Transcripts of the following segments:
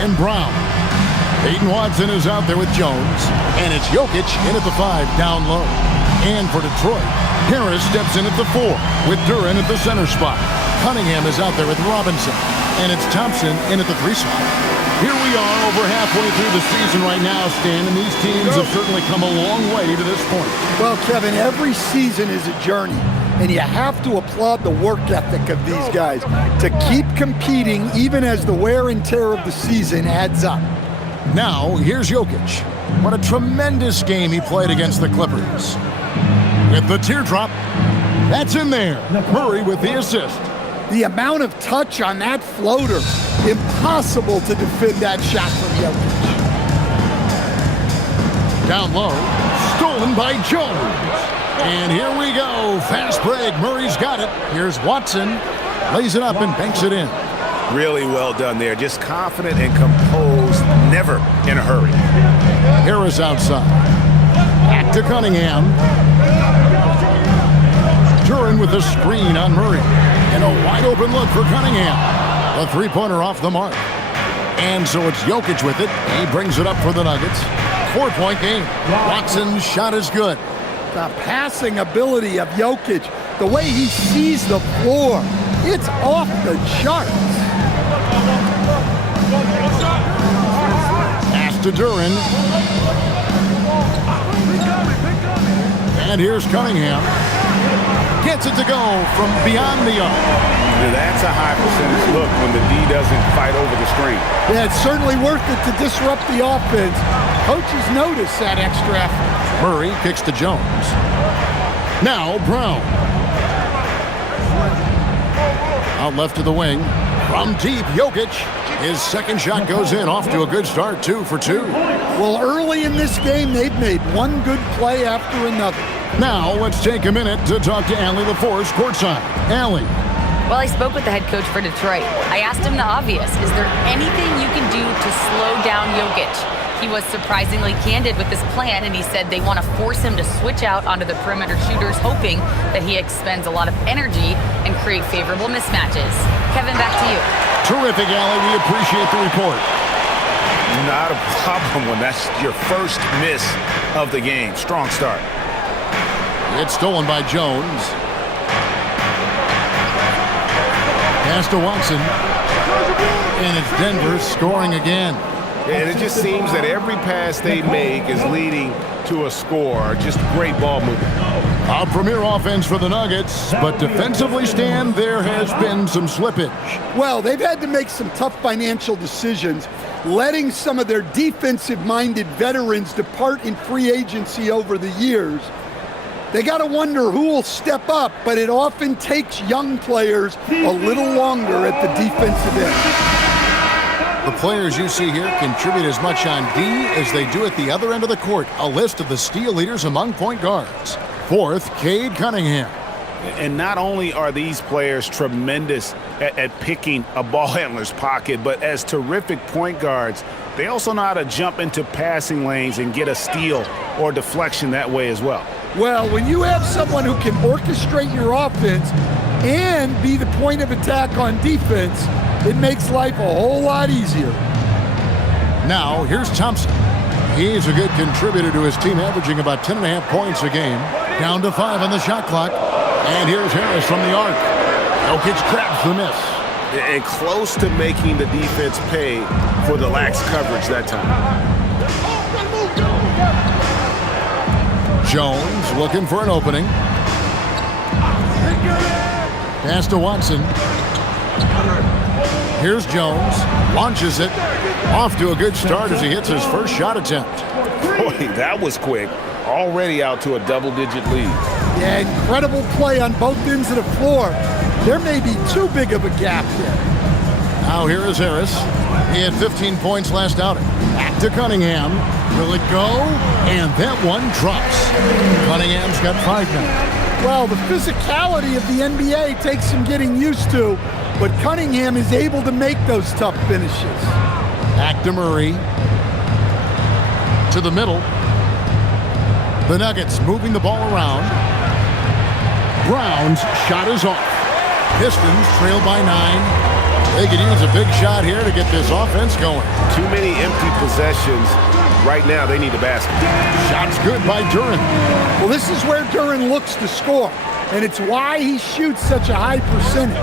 and Brown. Peyton Watson is out there with Jones, and it's Jokic in at the 5 down low. And for Detroit, Harris steps in at the 4 with Duren at the center spot. Cunningham is out there with Robinson, and it's Thompson in at the 3 spot. Here we are over halfway through the season right now, Stan, and these teams have certainly come a long way to this point. Well, Kevin, every season is a journey, and you have to applaud the work ethic of these guys to keep competing even as the wear and tear of the season adds up. Now, here's Jokic. What a tremendous game he played against the Clippers. With the teardrop, that's in there. Murray with the assist. The amount of touch on that floater, impossible to defend that shot from Jokic. Down low, stolen by Jones. And here we go, fast break. Murray's got it. Here's Watson, lays it up and banks it in. Really well done there. Just confident and composed, never in a hurry. Harris outside. Back to Cunningham. Duren with a screen on Murray. And a wide open look for Cunningham. A three-pointer off the mark. And so it's Jokic with it. He brings it up for the Nuggets. 4-point game. Watson's shot is good. The passing ability of Jokic, the way he sees the floor, it's off the charts. Pass to Duren. And here's Cunningham. Gets it to go from beyond the arc. That's a high percentage look when the D doesn't fight over the screen. Yeah, it's certainly worth it to disrupt the offense. Coaches notice that extra effort. Murray kicks to Jones. Now Brown. Out left to the wing. From deep, Jokic. His second shot goes in. Off to a good start, 2 for 2. Well, early in this game, they've made one good play after another. Now, let's take a minute to talk to Allie LaForce courtside. Allie. Well, I spoke with the head coach for Detroit. I asked him the obvious. Is there anything you can do to slow down Jokic? He was surprisingly candid with this plan, and he said they want to force him to switch out onto the perimeter shooters, hoping that he expends a lot of energy and create favorable mismatches. Kevin, back to you. Terrific, Allie. We appreciate the report. Not a problem when that's your first miss of the game. Strong start. It's stolen by Jones. Pass to Watson. And it's Denver scoring again. And it just seems that every pass they make is leading to a score. Just great ball movement. A premier offense for the Nuggets, but defensively, Stan, there has been some slippage. Well, they've had to make some tough financial decisions, letting some of their defensive-minded veterans depart in free agency over the years. They got to wonder who will step up, but it often takes young players a little longer at the defensive end. The players you see here contribute as much on D as they do at the other end of the court. A list of the steal leaders among point guards. Fourth, Cade Cunningham. And not only are these players tremendous at picking a ball handler's pocket, but as terrific point guards, they also know how to jump into passing lanes and get a steal or deflection that way as well. Well, when you have someone who can orchestrate your offense and be the point of attack on defense, it makes life a whole lot easier. Now, here's Thompson. He's a good contributor to his team, averaging about 10.5 points a game. Down to 5 on the shot clock. And here's Harris from the arc. Jokic grabs the miss. And close to making the defense pay for the lax coverage that time. Jones looking for an opening. Pass to Watson. Here's Jones. Launches it. Off to a good start as he hits his first shot attempt. Boy, that was quick. Already out to a double-digit lead. Yeah, incredible play on both ends of the floor. There may be too big of a gap here. Now here is Harris. He had 15 points last outing. Back to Cunningham. Will it go? And that one drops. Cunningham's got 5 now. Well, the physicality of the NBA takes some getting used to, but Cunningham is able to make those tough finishes. Back to Murray. To the middle. The Nuggets moving the ball around. Brown's shot is off. Pistons trail by 9. They could use a big shot here to get this offense going. Too many empty possessions. Right now, they need a basket. Shot's good by Duren. Well, this is where Duren looks to score, and it's why he shoots such a high percentage.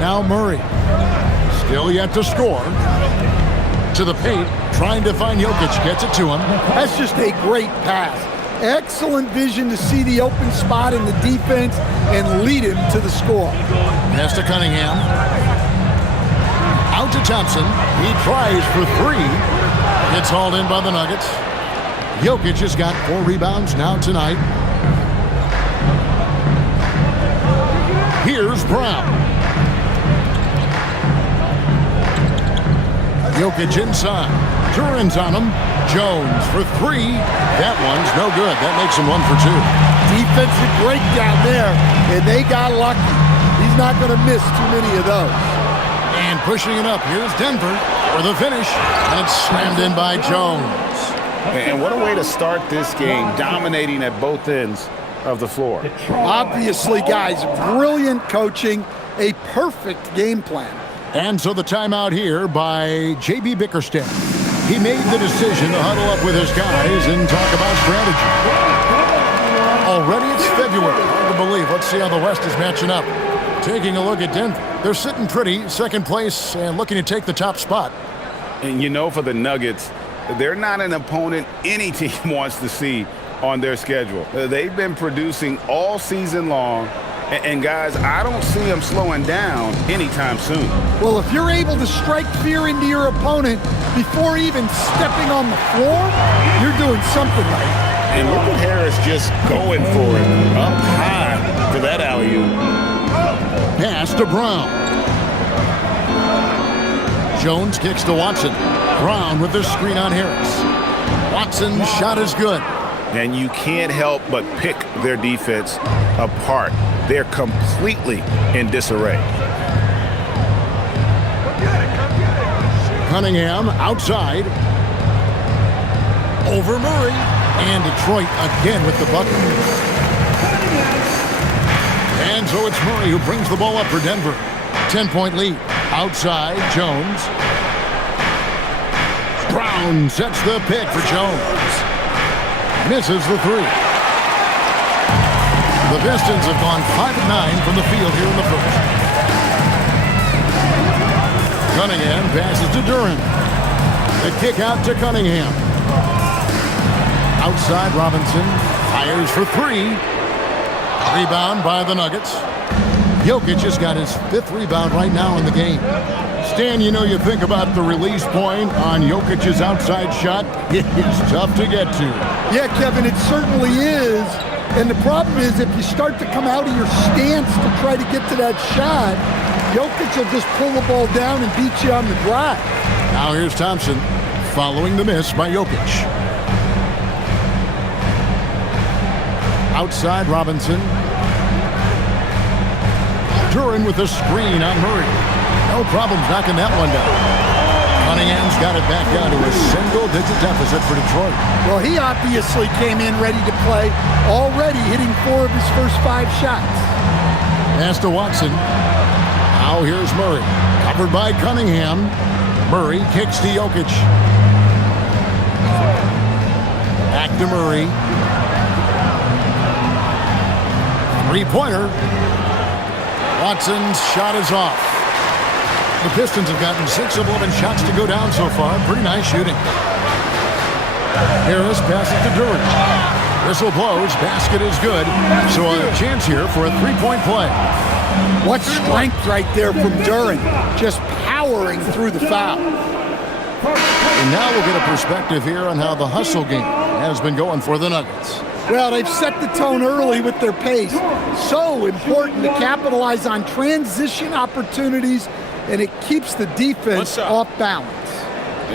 Now Murray. Still yet to score. To the paint, trying to find Jokic. Gets it to him. That's just a great pass. Excellent vision to see the open spot in the defense and lead him to the score. Pass to Cunningham. Out to Thompson. He tries for three. Gets hauled in by the Nuggets. Jokic has got 4 rebounds now tonight. Here's Brown. Jokic inside. Duren's on him. Jones for 3. That one's no good. That makes him 1 for 2. Defensive breakdown there, and they got lucky. He's not going to miss too many of those. And pushing it up. Here's Denver for the finish. And it's slammed in by Jones. And what a way to start this game, dominating at both ends of the floor. Obviously, guys, brilliant coaching, a perfect game plan. And so the timeout here by J.B. Bickerstaff. He made the decision to huddle up with his guys and talk about strategy. Already it's February. Hard to believe. Let's see how the West is matching up. Taking a look at Denver. They're sitting pretty, second place, and looking to take the top spot. And you know, for the Nuggets, they're not an opponent any team wants to see on their schedule. They've been producing all season long. And guys, I don't see them slowing down anytime soon. Well, if you're able to strike fear into your opponent before even stepping on the floor, you're doing something right. And look at Harris just going for it. Up high for that alley-oop. Pass to Brown. Jones kicks to Watson. Brown with the screen on Harris. Watson's shot is good. And you can't help but pick their defense apart. They're completely in disarray. Cunningham outside. Over Murray. And Detroit again with the bucket. And so it's Murray who brings the ball up for Denver. 10-point lead. Outside, Jones. Brown sets the pick for Jones. Misses the 3. The Pistons have gone 5-9 from the field here in the first. Cunningham passes to Duren. The kick out to Cunningham. Outside, Robinson fires for 3. Rebound by the Nuggets. Jokic has got his 5th rebound right now in the game. Stan, you know, you think about the release point on Jokic's outside shot. It is tough to get to. Yeah, Kevin, it certainly is. And the problem is if you start to come out of your stance to try to get to that shot, Jokic will just pull the ball down and beat you on the drive. Now here's Thompson following the miss by Jokic. Outside, Robinson. Duren with the screen on Murray. No problems knocking that one down. Cunningham's got it back down to a single-digit deficit for Detroit. Well, he obviously came in ready to play, already hitting 4 of his first 5 shots. Pass to Watson. Now here's Murray. Covered by Cunningham. Murray kicks to Jokic. Back to Murray. Three-pointer. Watson's shot is off. The Pistons have gotten 6 of 11 shots to go down so far. Pretty nice shooting. Harris passes to Duren. Whistle blows. Basket is good. So a chance here for a 3-point play. What strength right there from Duren. Just powering through the foul. And now we'll get a perspective here on how the hustle game has been going for the Nuggets. Well, they've set the tone early with their pace. So important to capitalize on transition opportunities, and it keeps the defense off balance.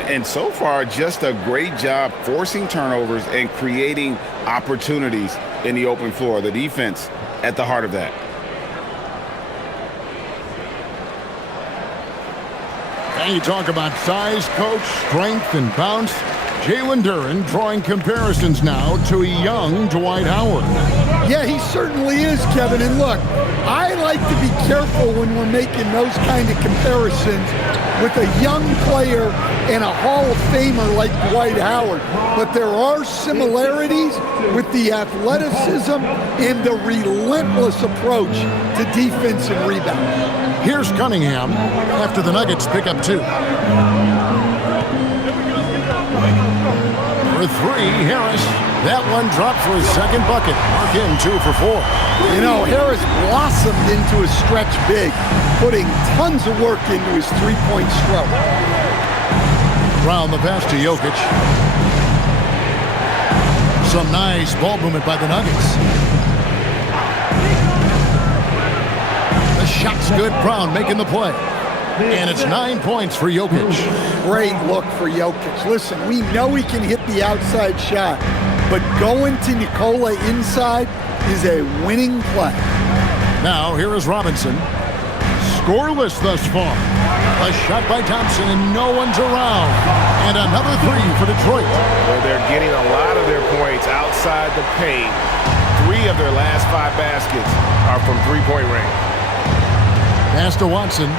And so far, just a great job forcing turnovers and creating opportunities in the open floor. The defense at the heart of that. And you talk about size, coach, strength, and bounce. Jalen Duren drawing comparisons now to a young Dwight Howard. Yeah, he certainly is, Kevin. And look, I like to be careful when we're making those kind of comparisons with a young player and a Hall of Famer like Dwight Howard. But there are similarities with the athleticism and the relentless approach to defense and rebound. Here's Cunningham after the Nuggets pick up 2. For 3, Harris. That one dropped for his second bucket. Mark him 2 for 4. You know, Harris blossomed into a stretch big, putting tons of work into his three-point stroke. Brown the pass to Jokic. Some nice ball movement by the Nuggets. The shot's good. Brown making the play. And it's 9 points for Jokic. Great look for Jokic. Listen, we know he can hit the outside shot, but going to Nikola inside is a winning play. Now, here is Robinson. Scoreless thus far. A shot by Thompson, and no one's around. And another 3 for Detroit. Well, they're getting a lot of their points outside the paint. 3 of their last 5 baskets are from three-point range. Pass to Watson.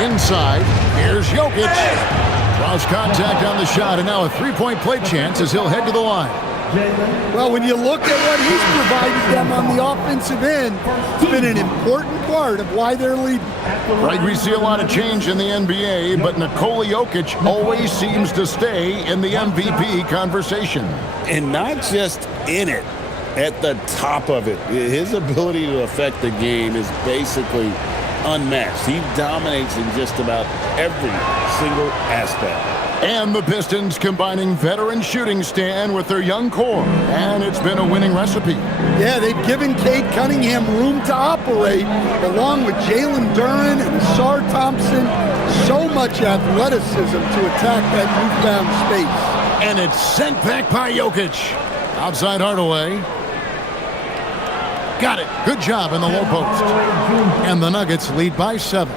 Inside, here's Jokic. Draws contact on the shot, and now a three-point play chance as he'll head to the line. Well, when you look at what he's provided them on the offensive end, it's been an important part of why they're leading. Right, we see a lot of change in the NBA, but Nikola Jokic always seems to stay in the MVP conversation. And not just in it, at the top of it. His ability to affect the game is basically unmatched. He dominates in just about every single aspect. And the Pistons combining veteran shooting stand with their young core. And it's been a winning recipe. Yeah, they've given Cade Cunningham room to operate, along with Jalen Duren and Asar Thompson. So much athleticism to attack that newfound space. And it's sent back by Jokic. Outside Hardaway. Got it. Good job in the low post. And the Nuggets lead by 7.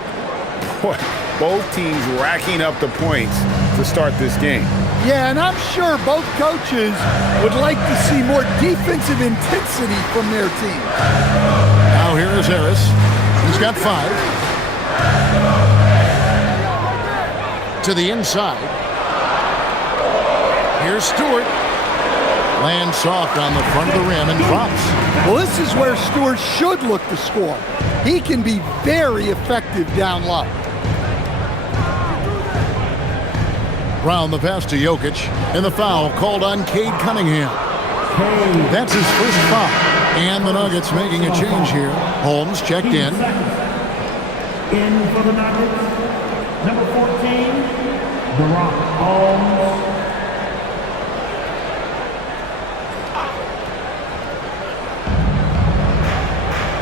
Boy, both teams racking up the points to start this game. Yeah, and I'm sure both coaches would like to see more defensive intensity from their team. Now here is Harris. He's got 5. To the inside. Here's Stewart. Lands soft on the front of the rim and drops. Well, this is where Stewart should look to score. He can be very effective down low. Brown the pass to Jokic, and the foul called on Cade Cunningham. That's his first foul. And the Nuggets making a change here. Holmes checked in. In for the Nuggets, number 14, Holmes.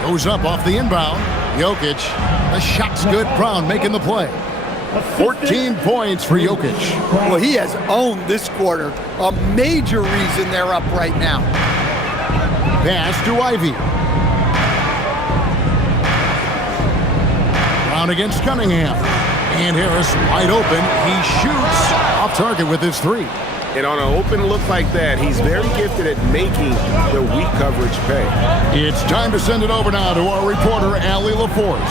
Goes up off the inbound. Jokic. The shot's good. Brown making the play. 14 points for Jokic. Well, he has owned this quarter. A major reason they're up right now. Pass to Ivy. Brown against Cunningham. And Harris wide open. He shoots off target with his 3. And on an open look like that, he's very gifted at making the weak coverage pay. It's time to send it over now to our reporter, Allie LaForce.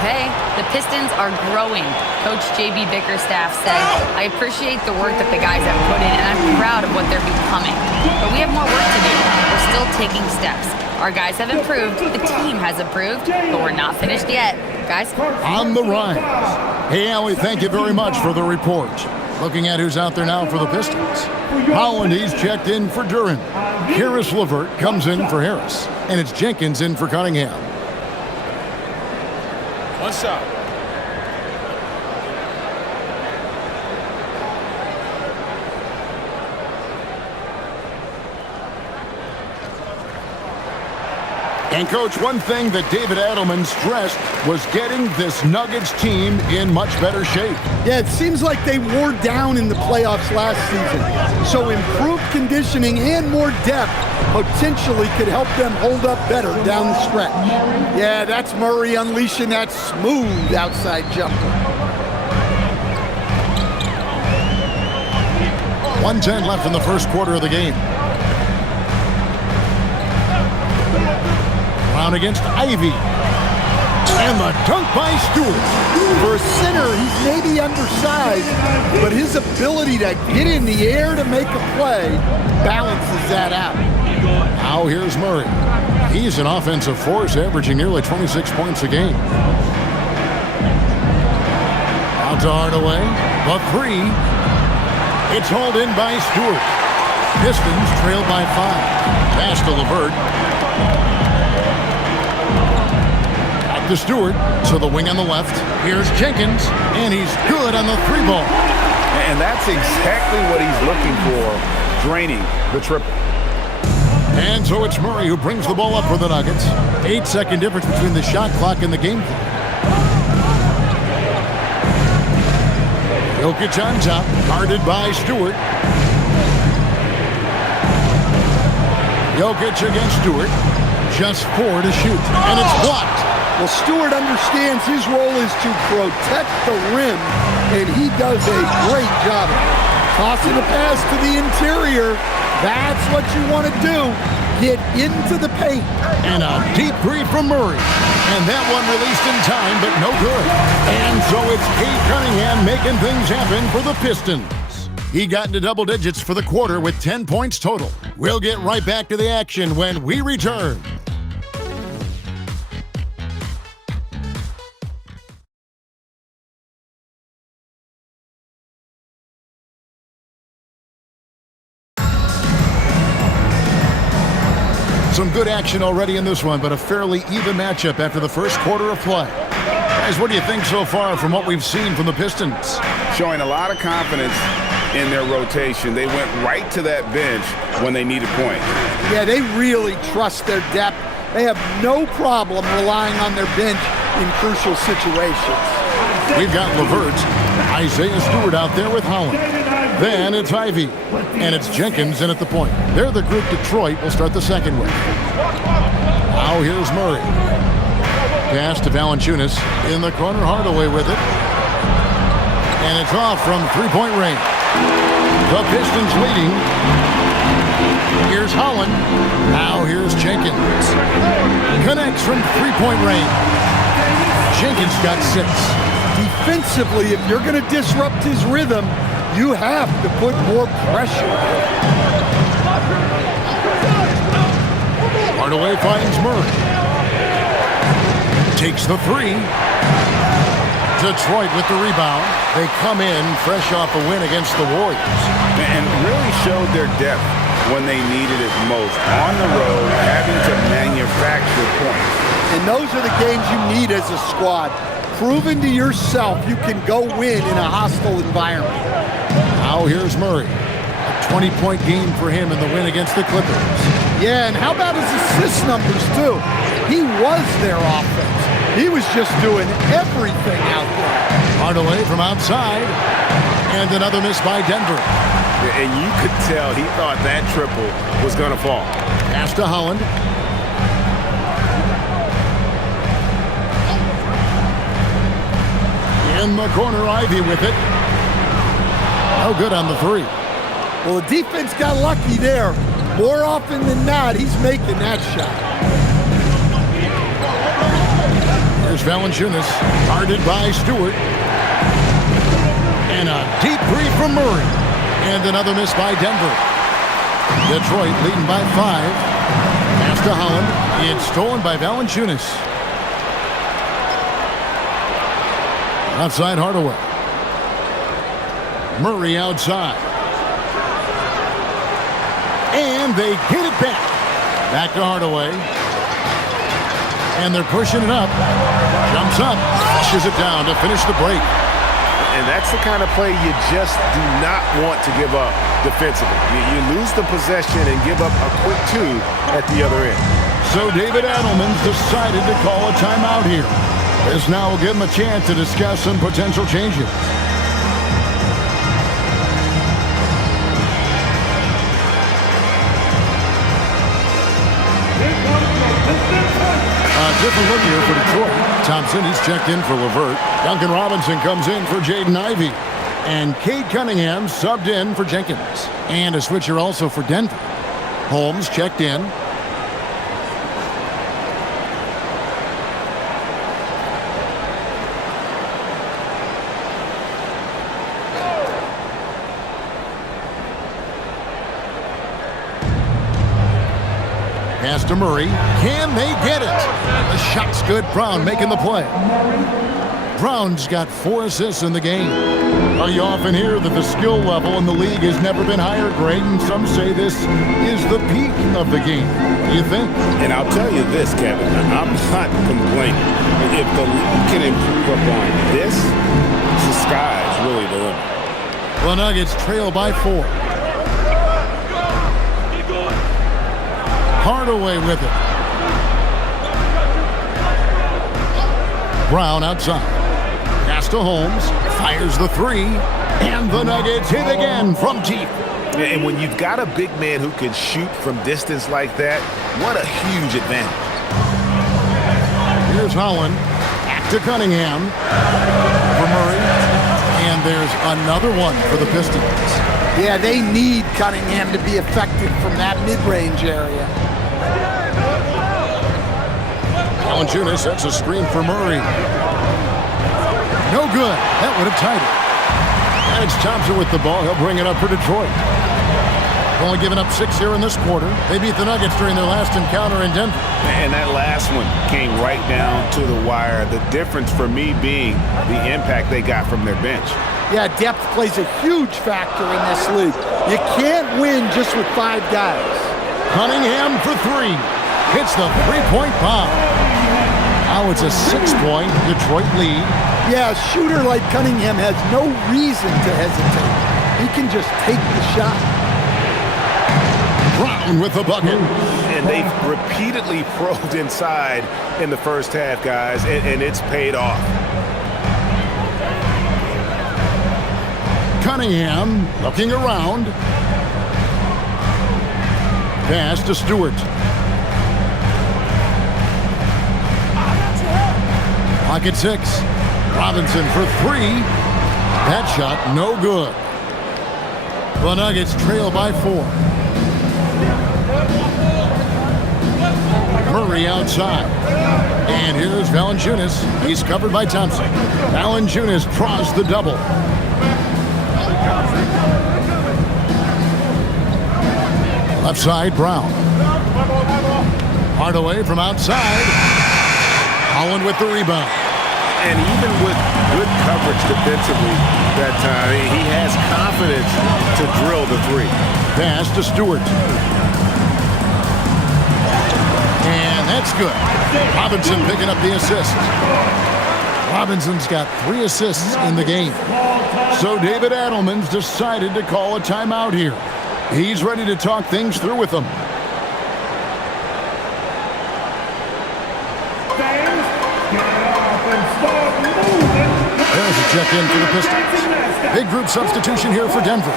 Hey, the Pistons are growing. Coach J.B. Bickerstaff said, I appreciate the work that the guys have put in, and I'm proud of what they're becoming. But we have more work to do. We're still taking steps. Our guys have improved, the team has improved, but we're not finished yet. Guys? On the rise. Hey, Allie, thank you very much for the report. Looking at who's out there now for the Pistons. Holland, he's checked in for Duren. Karis LeVert comes in for Harris. And it's Jenkins in for Cunningham. One shot. And, Coach, one thing that David Adelman stressed was getting this Nuggets team in much better shape. Yeah, it seems like they wore down in the playoffs last season. So improved conditioning and more depth potentially could help them hold up better down the stretch. Yeah, that's Murray unleashing that smooth outside jumper. 1:10 left in the first quarter of the game. Brown against Ivy. And the dunk by Stewart. For a center, he's maybe undersized, but his ability to get in the air to make a play balances that out. Now here's Murray. He's an offensive force, averaging nearly 26 points a game. Out to Hardaway. The three. It's hauled in by Stewart. Pistons trailed by 5. Pass to LeVert. Back to Stewart. To the wing on the left. Here's Jenkins. And he's good on the 3 ball. And that's exactly what he's looking for, draining the triple. And so it's Murray who brings the ball up for the Nuggets. 8-second difference between the shot clock and the game clock. Jokic on top, guarded by Stewart. Jokic against Stewart. Just 4 to shoot, and it's blocked. Well, Stewart understands his role is to protect the rim, and he does a great job of it. Tossing a pass to the interior. That's what you want to do. Get into the paint. And a deep three from Murray. And that one released in time, but no good. And so it's Cade Cunningham making things happen for the Pistons. He got into double digits for the quarter with 10 points total. We'll get right back to the action when we return. Some good action already in this one, but a fairly even matchup after the first quarter of play. Guys, what do you think so far from what we've seen from the Pistons? Showing a lot of confidence in their rotation. They went right to that bench when they needed points. Yeah, they really trust their depth. They have no problem relying on their bench in crucial situations. We've got LeVert, Isaiah Stewart out there with Holland. Then it's Ivy, and it's Jenkins in at the point. They're the group Detroit will start the second with. Now here's Murray. Pass to Valanciunas. In the corner, Hardaway with it. And it's off from three-point range. The Pistons leading. Here's Holland. Now here's Jenkins. Connects from three-point range. Jenkins got 6. Defensively, if you're going to disrupt his rhythm, you have to put more pressure. Hardaway finds Murray. Takes the 3. Detroit with the rebound. They come in fresh off a win against the Warriors. And really showed their depth when they needed it most. On the road, having to manufacture points. And those are the games you need as a squad. Proven to yourself you can go win in a hostile environment. Now here's Murray. A 20-point game for him in the win against the Clippers. Yeah, and how about his assist numbers, too? He was their offense. He was just doing everything out there. Hardaway from outside. And another miss by Denver. And you could tell he thought that triple was going to fall. Pass to Holland. In the corner, Ivy with it. No good on the 3. Well, the defense got lucky there. More often than not, he's making that shot. Here's Valanciunas, guarded by Stewart. And a deep 3 from Murray. And another miss by Denver. Detroit leading by 5. Pass to Holland. It's stolen by Valanciunas. Outside Hardaway. Murray outside. And they get it back. Back to Hardaway. And they're pushing it up. Jumps up. Pushes it down to finish the break. And that's the kind of play you just do not want to give up defensively. You lose the possession and give up a quick 2 at the other end. So David Adelman's decided to call a timeout here. This now will give him a chance to discuss some potential changes. A different look here for Detroit. Thompson, he's checked in for LeVert. Duncan Robinson comes in for Jaden Ivey. And Cade Cunningham subbed in for Jenkins. And a switcher also for Denver. Holmes checked in. Pass to Murray. Can they get it? The shot's good. Brown making the play. Brown's got 4 assists in the game. You often hear that the skill level in the league has never been higher, Greg, and some say this is the peak of the game. What do you think? And I'll tell you this, Kevin, I'm not complaining. If the league can improve upon this, the sky's really the limit. The Nuggets trail by 4. Hardaway with it. Brown outside. Pass to Holmes. Fires the 3. And the Nuggets hit again from deep. And when you've got a big man who can shoot from distance like that, what a huge advantage. Here's Holland. Back to Cunningham. For Murray. And there's another one for the Pistons. Yeah, they need Cunningham to be effective from that mid-range area. Valanciunas sets a screen for Murray. No good. That would have tied it. And it's Thompson with the ball. He'll bring it up for Detroit. Only given up 6 here in this quarter. They beat the Nuggets during their last encounter in Denver. And that last one came right down to the wire. The difference for me being the impact they got from their bench. Yeah, depth plays a huge factor in this league. You can't win just with 5 guys. Cunningham for 3. Hits the 3-point bomb. Now it's a 6-point Detroit lead. Yeah, a shooter like Cunningham has no reason to hesitate. He can just take the shot. Brown with the bucket. And they've repeatedly probed inside in the first half, guys, and it's paid off. Cunningham looking around. Pass to Stewart. Pocket 6. Robinson for 3. That shot no good. The Nuggets trail by 4. Murray outside. And here's Valanciunas. He's covered by Thompson. Valanciunas draws the double. Left side, Brown. Hardaway from outside. Holland with the rebound. And even with good coverage defensively that time, he has confidence to drill the 3. Pass to Stewart. And that's good. Robinson picking up the assist. Robinson's got 3 assists in the game. So David Adelman's decided to call a timeout here. He's ready to talk things through with them. There's a check-in for the Pistons. Big group substitution here for Denver.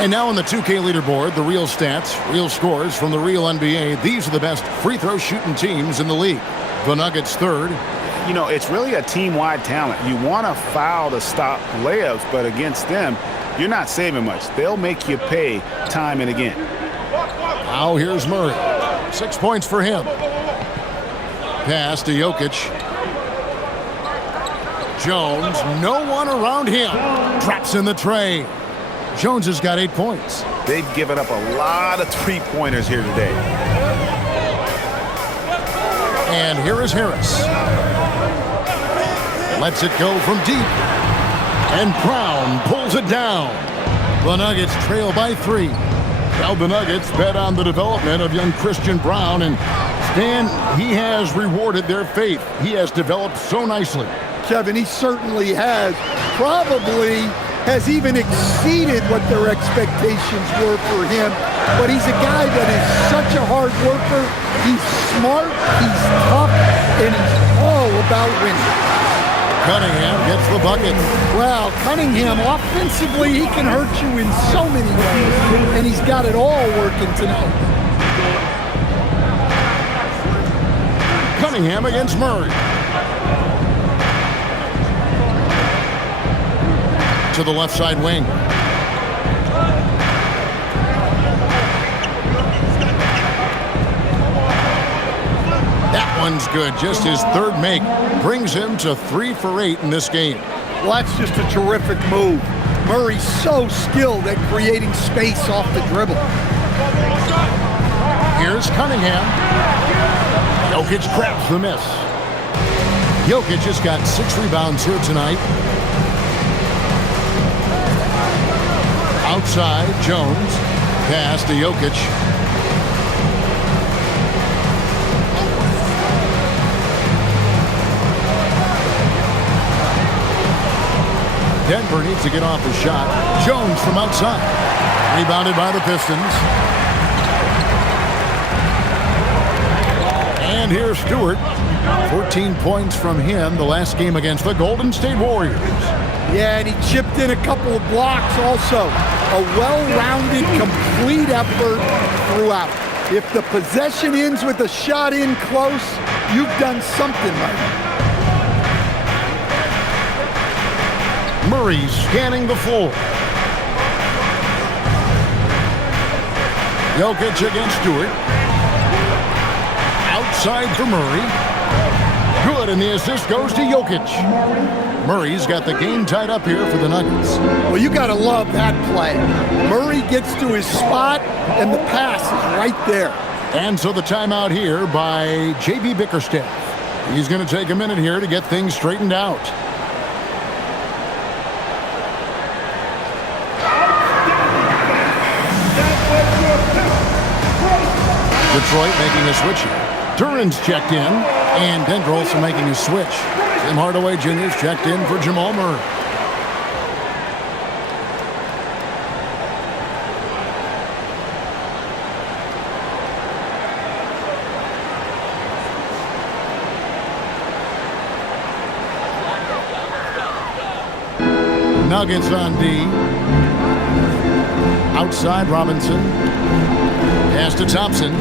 And now on the 2K leaderboard, the real stats, real scores from the real NBA. These are the best free throw shooting teams in the league. The Nuggets 3rd. You know, it's really a team-wide talent. You want to foul to stop layups, but against them, you're not saving much. They'll make you pay time and again. Now here's Murray. 6 points for him. Pass to Jokic. Jones, no one around him. Drops in the tray. Jones has got 8 points. They've given up a lot of three-pointers here today. And here is Harris. Lets it go from deep. And Brown pulls it down. The Nuggets trail by 3. Well, the Nuggets bet on the development of young Christian Brown. And Stan, he has rewarded their faith. He has developed so nicely. Kevin, he certainly has. Probably has even exceeded what their expectations were for him. But he's a guy that is such a hard worker. He's smart, he's tough, and he's all about winning. Cunningham gets the bucket. Well, Cunningham, offensively, he can hurt you in so many ways, and he's got it all working tonight. Cunningham against Murray. to the left side wing. That one's good. Just his third make brings him to 3 for 8 in this game. Well, that's just a terrific move. Murray's so skilled at creating space off the dribble. Here's Cunningham. Jokic grabs the miss. Jokic has got 6 rebounds here tonight. Outside, Jones. Pass to Jokic. Denver needs to get off a shot. Jones from outside. Rebounded by the Pistons. And here's Stewart. 14 points from him the last game against the Golden State Warriors. Yeah, and he chipped in a couple of blocks also. A well-rounded, complete effort throughout. If the possession ends with a shot in close, you've done something right. Murray scanning the floor. Jokic against Stewart. Outside for Murray. Good, and the assist goes to Jokic. Murray's got the game tied up here for the Nuggets. Well, you got to love that play. Murray gets to his spot, and the pass is right there. And so the timeout here by J.B. Bickerstaff. He's going to take a minute here to get things straightened out. Detroit making a switch here. Duran's checked in, and Denver also making a switch. Tim Hardaway Jr.'s checked in for Jamal Murray. Nuggets on D. Outside Robinson. Pass to Thompson.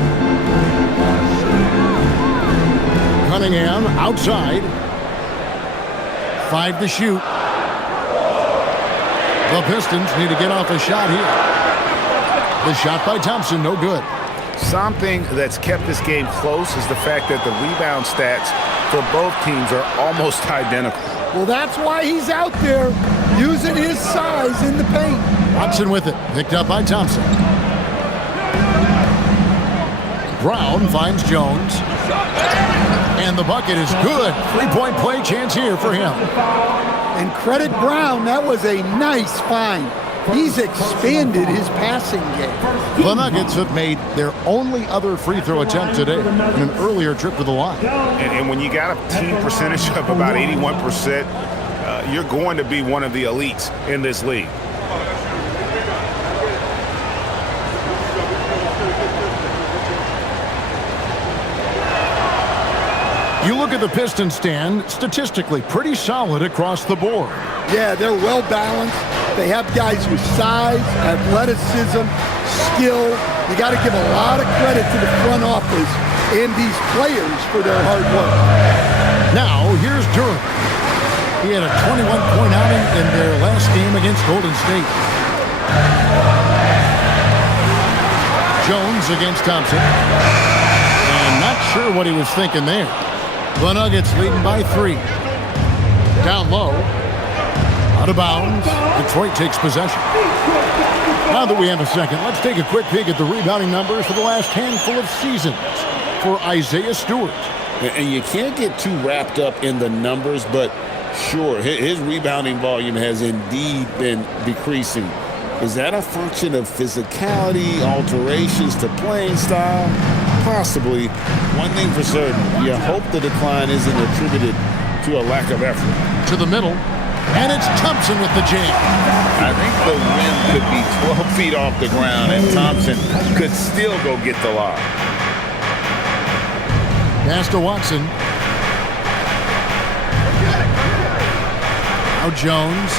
Cunningham outside. 5 to shoot. The Pistons need to get off a shot here. The shot by Thompson, no good. Something that's kept this game close is the fact that the rebound stats for both teams are almost identical. Well, that's why he's out there using his size in the paint. Watson with it, picked up by Thompson. Brown finds Jones. And the bucket is good. 3-point play chance here for him. And credit Brown, that was a nice find. He's expanded his passing game. The Nuggets have made their only other free throw attempt today in an earlier trip to the line. And when you got a team percentage of about 81%, you're going to be one of the elites in this league. You look at the Pistons stand, statistically pretty solid across the board. Yeah, they're well balanced. They have guys with size, athleticism, skill. You got to give a lot of credit to the front office and these players for their hard work. Now, here's Durant. He had a 21-point outing in their last game against Golden State. Jones against Thompson. And not sure what he was thinking there. The Nuggets leading by 3. Down low. Out of bounds. Detroit takes possession. Now that we have a second, let's take a quick peek at the rebounding numbers for the last handful of seasons for Isaiah Stewart. And you can't get too wrapped up in the numbers, but sure, his rebounding volume has indeed been decreasing. Is that a function of physicality, alterations to playing style? Possibly. One thing for certain, you hope the decline isn't attributed to a lack of effort. To the middle, and it's Thompson with the jam. I think the rim could be 12 feet off the ground, and Thompson could still go get the lob. Pass to Watson. Now Jones.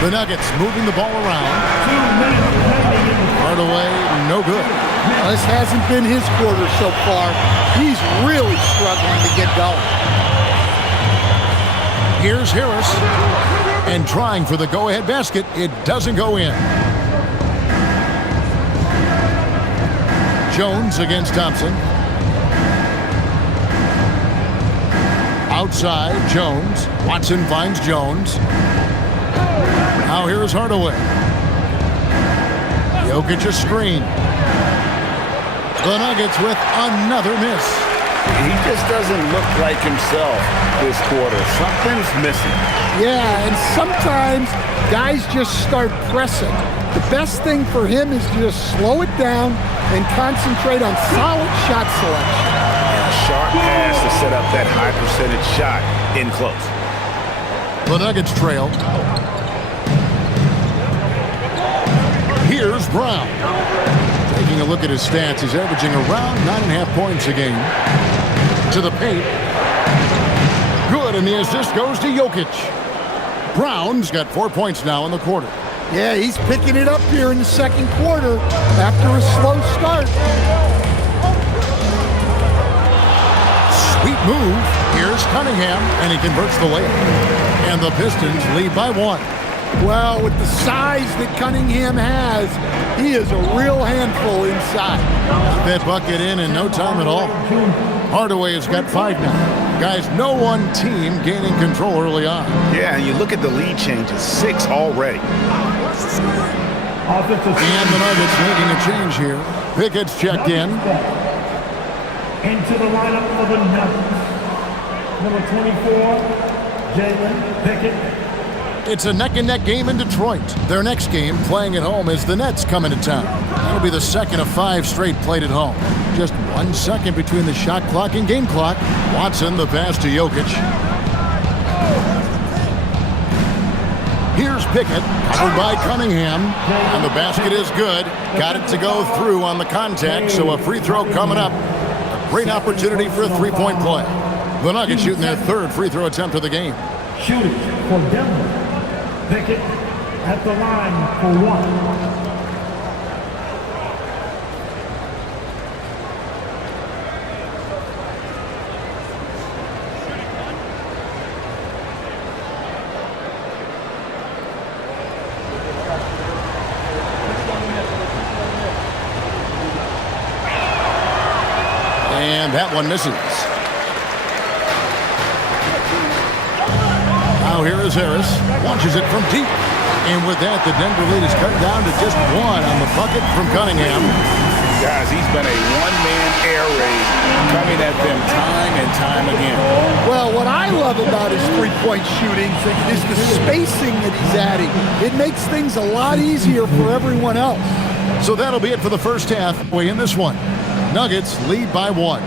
The Nuggets moving the ball around. Hardaway, no good. Well, this hasn't been his quarter so far. He's really struggling to get going. Here's Harris. And trying for the go-ahead basket, it doesn't go in. Jones against Thompson. Outside, Jones. Watson finds Jones. Now here's Hardaway. Jokic a screen. The Nuggets with another miss. He just doesn't look like himself this quarter. Something's missing. Yeah, and sometimes guys just start pressing. The best thing for him is to just slow it down and concentrate on solid shot selection. And a sharp pass to set up that high percentage shot in close. The Nuggets trail. Here's Brown. Taking a look at his stats, he's averaging around 9.5 points a game. To the paint. Good, and the assist goes to Jokic. Brown's got 4 points now in the quarter. Yeah, he's picking it up here in the second quarter after a slow start. Sweet move. Here's Cunningham, and he converts the layup. And the Pistons lead by 1. Well, with the size that Cunningham has, he is a real handful inside. Got that bucket in no time at all. Hardaway has got 5 now. Guys, no one team gaining control early on. Yeah, and you look at the lead changes, 6 already. And the Nuggets making a change here. Pickett's checked in. Into the lineup for the Nuggets. Number 24, Jalen Pickett. It's a neck-and-neck game in Detroit. Their next game, playing at home, as the Nets come into town. That'll be the second of 5 straight played at home. Just 1 second between the shot clock and game clock. Watson, the pass to Jokic. Here's Pickett, covered by Cunningham. And the basket is good. Got it to go through on the contact, so a free throw coming up. A great opportunity for a 3-point play. The Nuggets shooting their 3rd free throw attempt of the game. Shooting for Denver. Pickett at the line for 1. And that one misses. Now here is Harris. Launches it from deep. And with that, the Denver lead is cut down to just 1 on the bucket from Cunningham. Guys, he's been a one-man air raid coming at them time and time again. Well, what I love about his three-point shooting is the spacing that he's adding. It makes things a lot easier for everyone else. So that'll be it for the first half. We in this one. Nuggets lead by 1.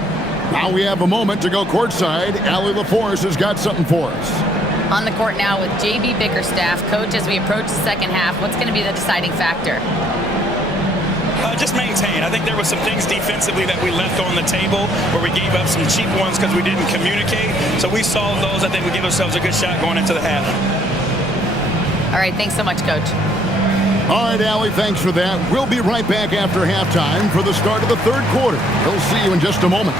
Now we have a moment to go courtside. Allie LaForce has got something for us. On the court now with JB Bickerstaff. Coach, as we approach the second half, what's going to be the deciding factor? Just maintain. I think there were some things defensively that we left on the table where we gave up some cheap ones because we didn't communicate. So we solved those. I think we give ourselves a good shot going into the half. All right, thanks so much, Coach. All right, Allie, thanks for that. We'll be right back after halftime for the start of the 3rd quarter. We'll see you in just a moment.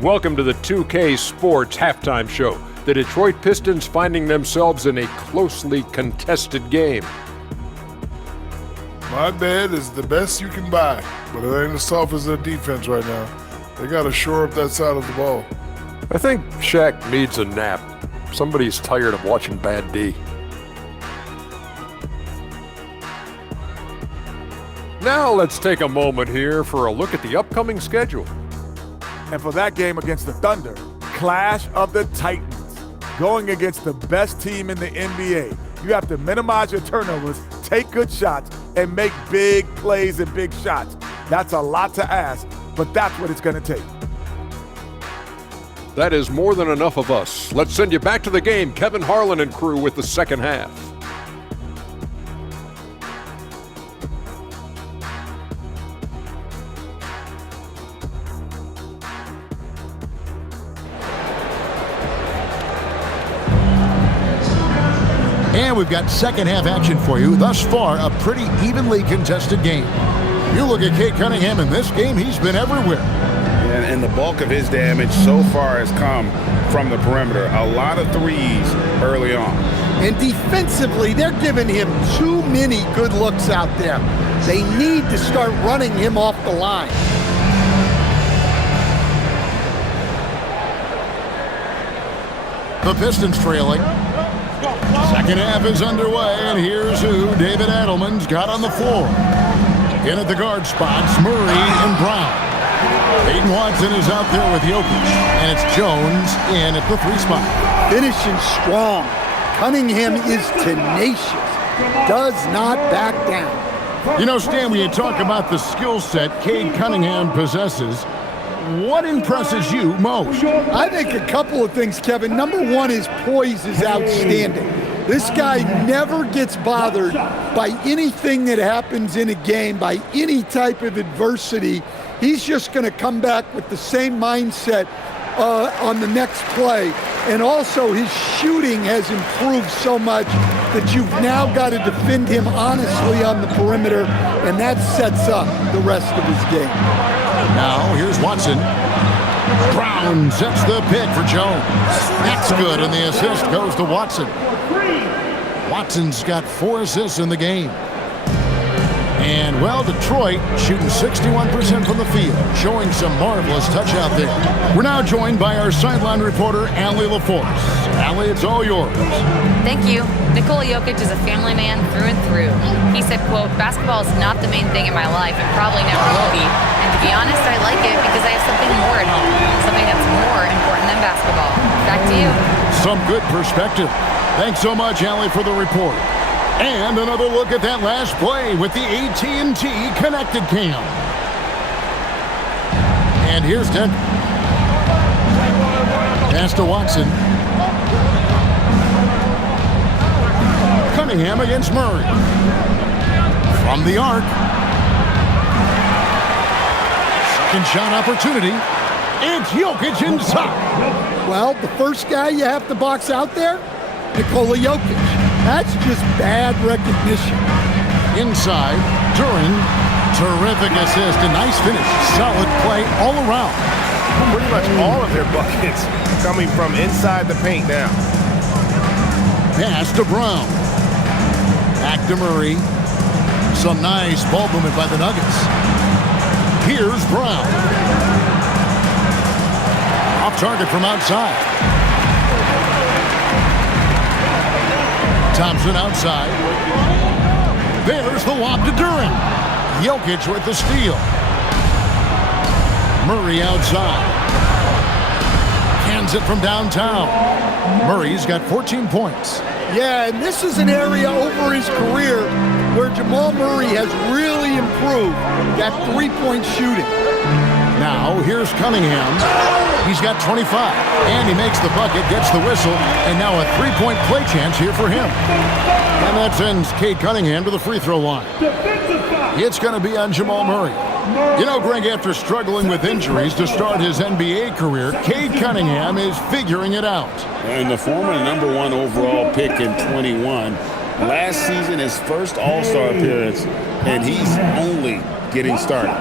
Welcome to the 2K Sports Halftime Show. The Detroit Pistons finding themselves in a closely contested game. My bed is the best you can buy, but it ain't as soft as their defense right now. They got to shore up that side of the ball. I think Shaq needs a nap. Somebody's tired of watching Bad D. Now let's take a moment here for a look at the upcoming schedule. And for that game against the Thunder, Clash of the Titans, going against the best team in the NBA. You have to minimize your turnovers, take good shots, and make big plays and big shots. That's a lot to ask, but that's what it's going to take. That is more than enough of us. Let's send you back to the game, Kevin Harlan and crew with the second half. And we've got second half action for you. Thus far, a pretty evenly contested game. You look at Cade Cunningham in this game, he's been everywhere. And the bulk of his damage so far has come from the perimeter. A lot of threes early on. And defensively, they're giving him too many good looks out there. They need to start running him off the line. The Pistons trailing. Second half is underway, and here's who David Adelman's got on the floor. In at the guard spots, Murray and Brown. Peyton Watson is out there with Jokic, and it's Jones in at the 3 spot. Finishing strong. Cunningham is tenacious. Does not back down. You know, Stan, when you talk about the skill set Cade Cunningham possesses, what impresses you most? I think a couple of things, Kevin. Number one, his poise is outstanding. This guy never gets bothered by anything that happens in a game, by any type of adversity. He's just going to come back with the same mindset on the next play. And also, his shooting has improved so much that you've now got to defend him honestly on the perimeter, and that sets up the rest of his game. Now, here's Watson. Brown sets the pick for Jones. That's good, and the assist goes to Watson. Watson's got 4 assists in the game. And, well, Detroit shooting 61% from the field, showing some marvelous touch out there. We're now joined by our sideline reporter, Allie LaForce. Allie, it's all yours. Thank you. Nikola Jokic is a family man through and through. He said, quote, "Basketball is not the main thing in my life and probably never will be. And to be honest, I like it because I have something more at home, something that's more important than basketball." Back to you. Some good perspective. Thanks so much, Allie, for the report. And another look at that last play with the AT&T Connected Cam. And here's Ted. Pass to Watson. Cunningham against Murray. From the arc. Second shot opportunity. It's Jokic inside. Well, the first guy you have to box out there, Nikola Jokic. That's just bad recognition. Inside, Duran, terrific assist, a nice finish. Solid play all around. Pretty much all of their buckets coming from inside the paint now. Pass to Brown. Back to Murray. Some nice ball movement by the Nuggets. Here's Brown. Off target from outside. Thompson outside. There's the lob to Duran. Jokic with the steal. Murray outside. Hands it from downtown. Murray's got 14 points. Yeah, and this is an area over his career where Jamal Murray has really improved that three-point shooting. Now, here's Cunningham. He's got 25, and he makes the bucket, gets the whistle, and now a three-point play chance here for him. And that sends Cade Cunningham to the free throw line. It's going to be on Jamal Murray. You know, Greg, after struggling with injuries to start his NBA career, Cade Cunningham is figuring it out. And the former #1 overall pick in 21. Last season, his first All-Star appearance, and he's only getting started.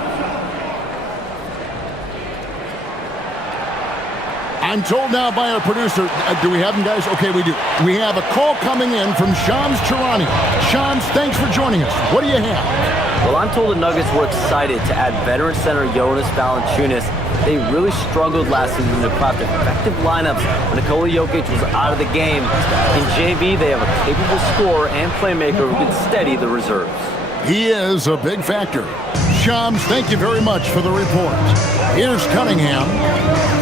I'm told now by our producer, do we have him, guys? Okay, we do. We have a call coming in from Shams Charania. Shams, thanks for joining us. What do you have? Well, I'm told the Nuggets were excited to add veteran center Jonas Valanciunas. They really struggled last season to craft effective lineups when Nikola Jokic was out of the game. In JV, they have a capable scorer and playmaker who can steady the reserves. He is a big factor. Shams, thank you very much for the report. Here's Cunningham,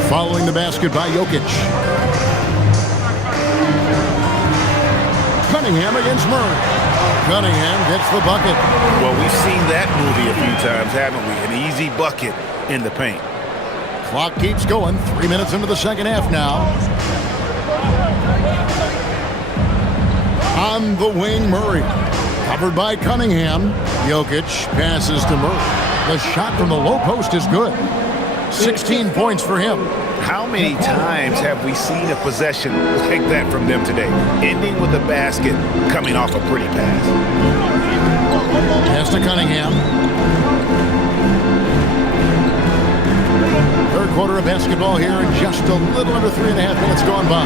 following the basket by Jokic. Cunningham against Murray. Cunningham gets the bucket. Well, we've seen that movie a few times, haven't we? An easy bucket in the paint. Clock keeps going. 3 minutes into the second half now. On the wing, Murray. Covered by Cunningham. Jokic passes to Murray. The shot from the low post is good. 16 points for him. How many times have we seen a possession like that from them today, ending with a basket coming off a pretty pass? Pass to Cunningham. Third quarter of basketball here, and just a little under 3.5 minutes gone by.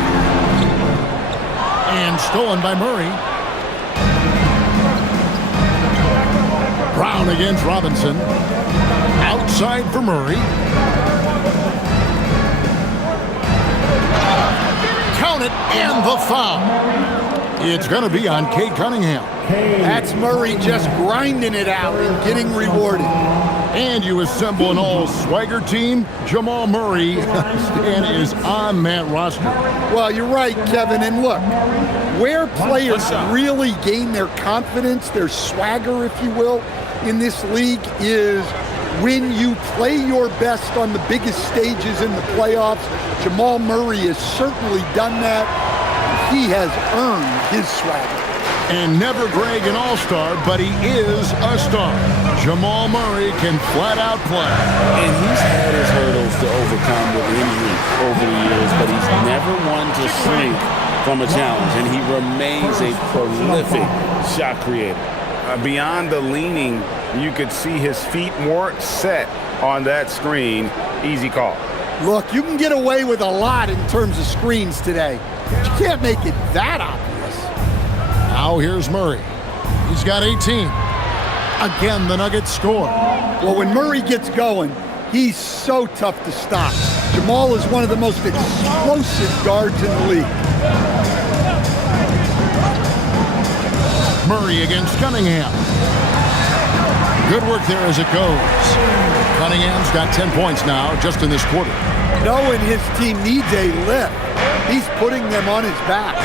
And stolen by Murray. Brown against Robinson. Outside for Murray. Count it, and the foul. It's going to be on Cade Cunningham. That's Murray just grinding it out and getting rewarded. And you assemble an all-swagger team. Jamal Murray is on that roster. Well, you're right, Kevin. And look, where players really gain their confidence, their swagger, if you will, in this league is when you play your best on the biggest stages in the playoffs. Jamal Murray has certainly done that. He has earned his swagger. And never Greg an all-star, but he is a star. Jamal Murray can flat out play. And he's had his hurdles to overcome with injury over the years, but he's never one to shrink from a challenge, and he remains a prolific shot creator. Beyond the leaning, you could see his feet more set on that screen. Easy call. Look, you can get away with a lot in terms of screens today. But you can't make it that obvious. Now here's Murray. He's got 18. Again, the Nuggets score. Well, when Murray gets going, he's so tough to stop. Jamal is one of the most explosive guards in the league. Murray against Cunningham. Good work there as it goes. Cunningham's got 10 points now just in this quarter. Knowing his team needs a lift, he's putting them on his back.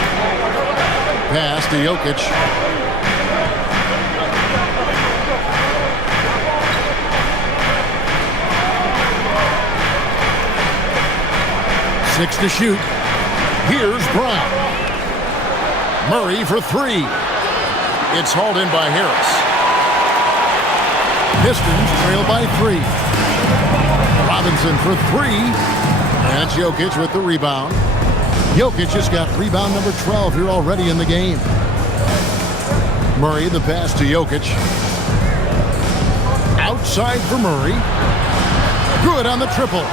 Pass to Jokic. Six to shoot. Here's Brown. Murray for three. It's hauled in by Harris. Pistons trail by 3. Robinson for 3. And it's Jokic with the rebound. Jokic has got rebound number 12 here already in the game. Murray, the pass to Jokic. Outside for Murray. Good on the triple.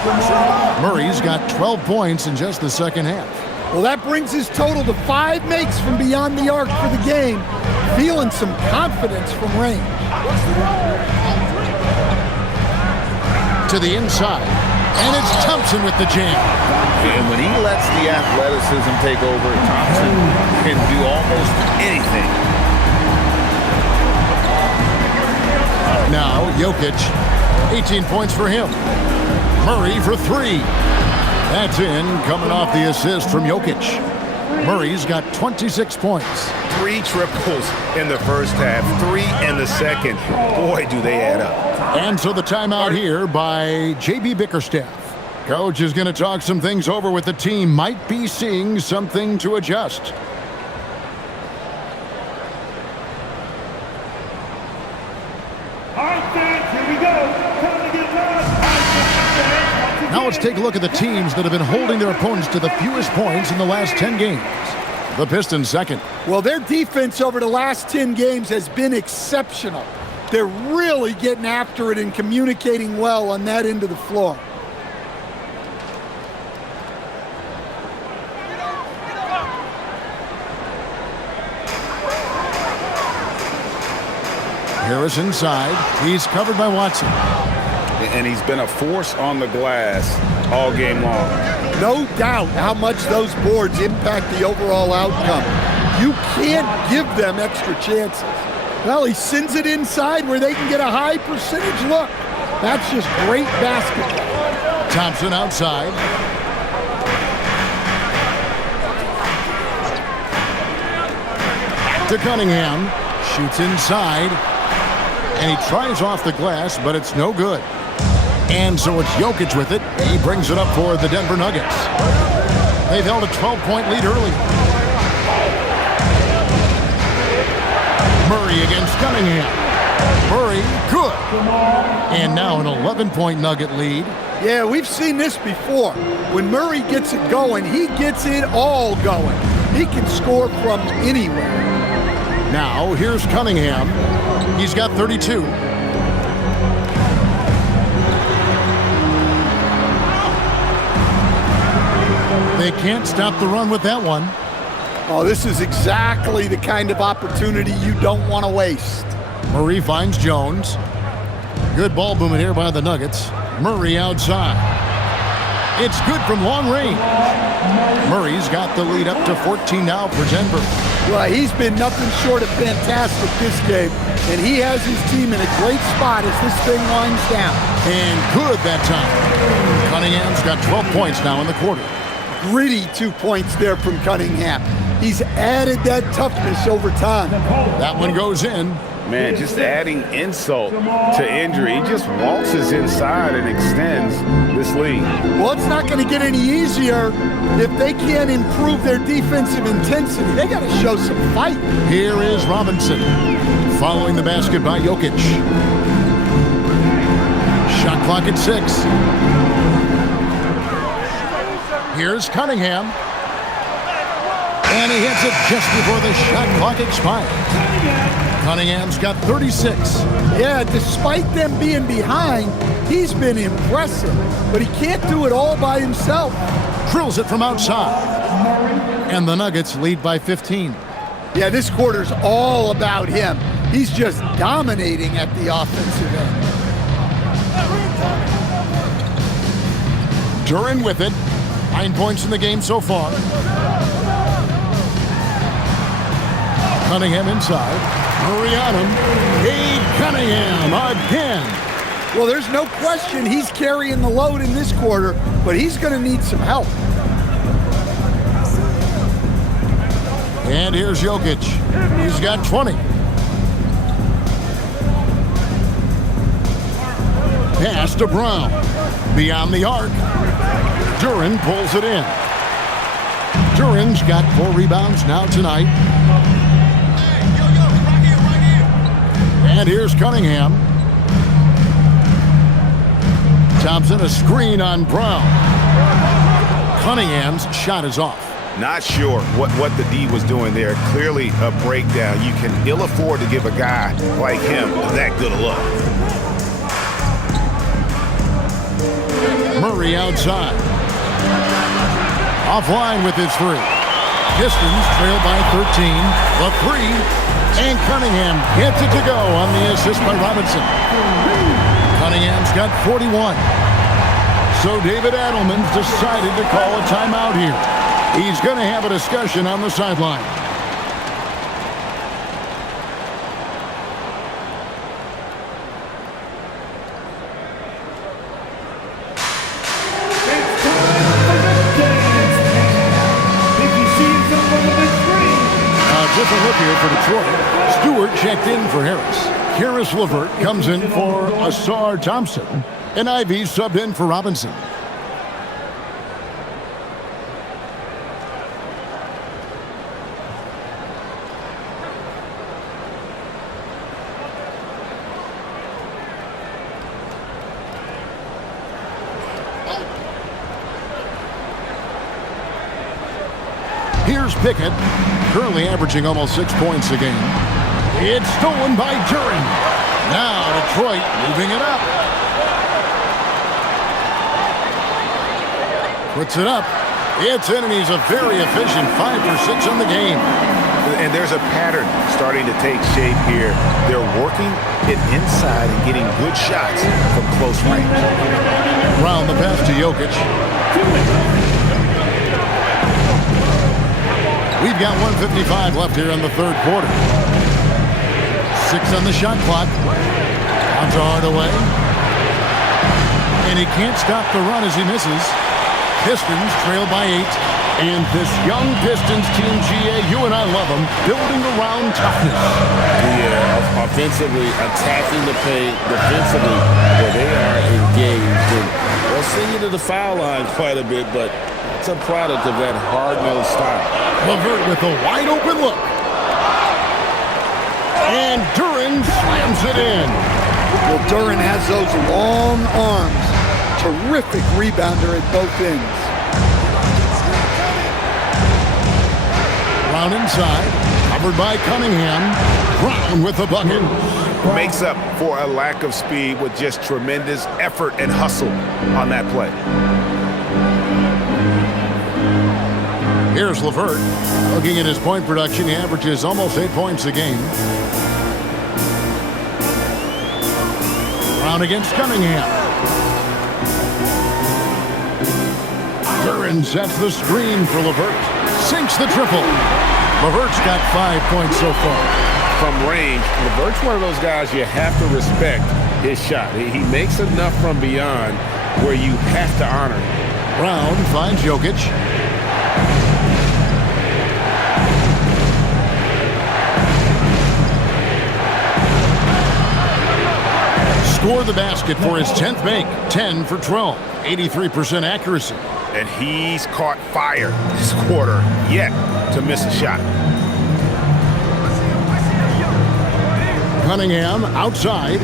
Murray's got 12 points in just the second half. Well, that brings his total to 5 makes from beyond the arc for the game. Feeling some confidence from range. To the inside. And it's Thompson with the jam. And when he lets the athleticism take over, Thompson can do almost anything. Now, Jokic, 18 points for him. Murray for 3. That's in, coming off the assist from Jokic. Murray's got 26 points. 3 triples in the first half, 3 in the second. Boy, do they add up. And so the timeout here by J.B. Bickerstaff. Coach is going to talk some things over with the team. Might be seeing something to adjust. Now let's take a look at the teams that have been holding their opponents to the fewest points in the last 10 games. The Pistons second. Well, their defense over the last 10 games has been exceptional. They're really getting after it and communicating well on that end of the floor. Harris inside. He's covered by Watson. And he's been a force on the glass all game long. No doubt how much those boards impact the overall outcome. You can't give them extra chances. Well, he sends it inside where they can get a high percentage look. That's just great basketball. Thompson outside. To Cunningham. Shoots inside. And he tries off the glass, but it's no good. And so it's Jokic with it. He brings it up for the Denver Nuggets. They've held a 12-point lead early. Murray against Cunningham. Murray, good. And now an 11-point Nugget lead. Yeah, we've seen this before. When Murray gets it going, he gets it all going. He can score from anywhere. Now, here's Cunningham. He's got 32. They can't stop the run with that one. Oh, this is exactly the kind of opportunity you don't want to waste. Murray finds Jones. Good ball movement here by the Nuggets. Murray outside. It's good from long range. Murray's got the lead up to 14 now for Denver. Well, he's been nothing short of fantastic this game, and he has his team in a great spot as this thing winds down. And good that time. Cunningham's got 12 points now in the quarter. Gritty 2 points there from Cunningham. He's added that toughness over time. That one goes in. Man, just adding insult to injury. He just waltzes inside and extends this lead. Well, it's not going to get any easier if they can't improve their defensive intensity. They got to show some fight. Here is Robinson following the basket by Jokic. Shot clock at 6. Here's Cunningham. And he hits it just before the shot clock expires. Cunningham's got 36. Yeah, despite them being behind, he's been impressive. But he can't do it all by himself. Drills it from outside. And the Nuggets lead by 15. Yeah, this quarter's all about him. He's just dominating at the offensive end. Duran with it. 9 points in the game so far. Cunningham inside. Murray on him. Cade Cunningham again. Well, there's no question he's carrying the load in this quarter, but he's going to need some help. And here's Jokic. He's got 20. Pass to Brown. Beyond the arc. Duran pulls it in. Duran's got 4 rebounds now tonight. And here's Cunningham. Thompson, a screen on Brown. Cunningham's shot is off. Not sure what the D was doing there. Clearly a breakdown. You can ill afford to give a guy like him that good a look. Murray outside. Offline with his 3. Pistons trail by 13. The 3. And Cunningham gets it to go on the assist by Robinson. Cunningham's got 41. So David Adelman's decided to call a timeout here. He's going to have a discussion on the sideline. Different look here for Detroit. Stewart checked in for Harris. Karis LeVert comes in for Asar Thompson. And Ivy subbed in for Robinson. Here's Pickett, currently averaging almost 6 points a game. It's stolen by Duran. Now Detroit moving it up. Puts it up. It's in, and he's a very efficient 5 for 6 in the game. And there's a pattern starting to take shape here. They're working it inside and getting good shots from close range. Round the pass to Jokic. We've got 1:55 left here in the third quarter. 6 on the shot clock. On to Hardaway. And he can't stop the run as he misses. Pistons trail by 8. And this young Pistons team, GA, you and I love them, building around toughness. Yeah, offensively, attacking the paint, defensively, where they are engaged. And they'll send you to the foul line quite a bit, but it's a product of that hard-nosed style. LeVert with a wide-open look. And Duran slams it in. Well, Duran has those long arms. terrific rebounder at both ends. Brown inside, covered by Cunningham. Brown with the bucket. Makes up for a lack of speed with just tremendous effort and hustle on that play. Here's LeVert. Looking at his point production, he averages almost 8 points a game. Brown against Cunningham. Duran sets the screen for LeVert. Sinks the triple. LeVert's got 5 points so far. From range, LeVert's one of those guys you have to respect his shot. He makes enough from beyond where you have to honor him. Brown finds Jokic. Score the basket for his 10th make. 10 for 12. 83% accuracy. And he's caught fire this quarter yet to miss a shot. Cunningham outside.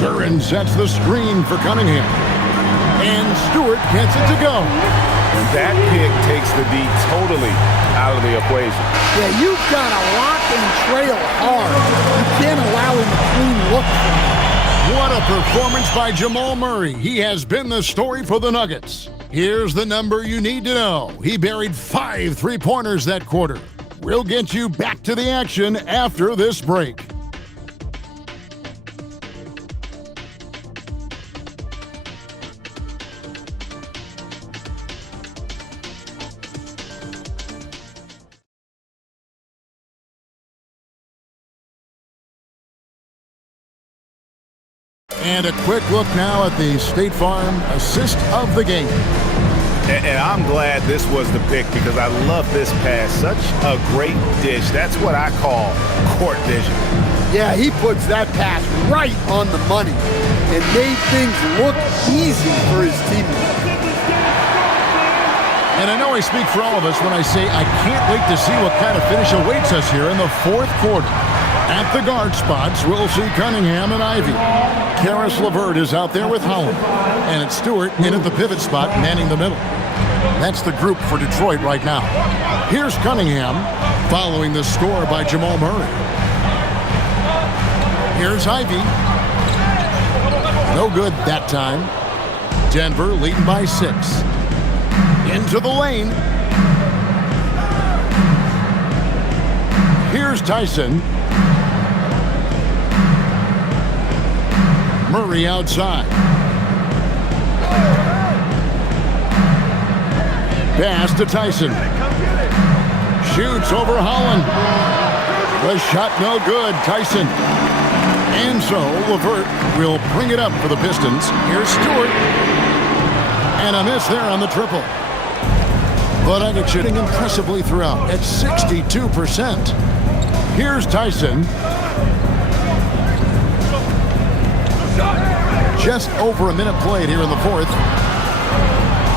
Duran sets the screen for Cunningham. And Stewart gets it to go. And that pick takes the D totally out of the equation. Yeah, you've got to lock and trail hard. You can't allow him a clean look. What a performance by Jamal Murray. He has been the story for the Nuggets. Here's the number you need to know. He buried 5 3-pointers that quarter. We'll get you back to the action after this break. And a quick look now at the State Farm assist of the game. And I'm glad this was the pick because I love this pass. Such a great dish. That's what I call court vision. Yeah, he puts that pass right on the money and made things look easy for his teammates. And I know I speak for all of us when I say I can't wait to see what kind of finish awaits us here in the fourth quarter. At the guard spots, we'll see Cunningham and Ivy. Karis LeVert is out there with Holland. And it's Stewart in at the pivot spot, manning the middle. That's the group for Detroit right now. Here's Cunningham, following the score by Jamal Murray. Here's Ivy. No good that time. Denver leading by 6. Into the lane. Here's Tyson. Murray outside. Pass to Tyson. Shoots over Holland. The shot no good. Tyson. And so LeVert will bring it up for the Pistons. Here's Stewart. And a miss there on the triple. But Nuggets shooting impressively throughout at 62%. Here's Tyson. Just over a minute played here in the fourth.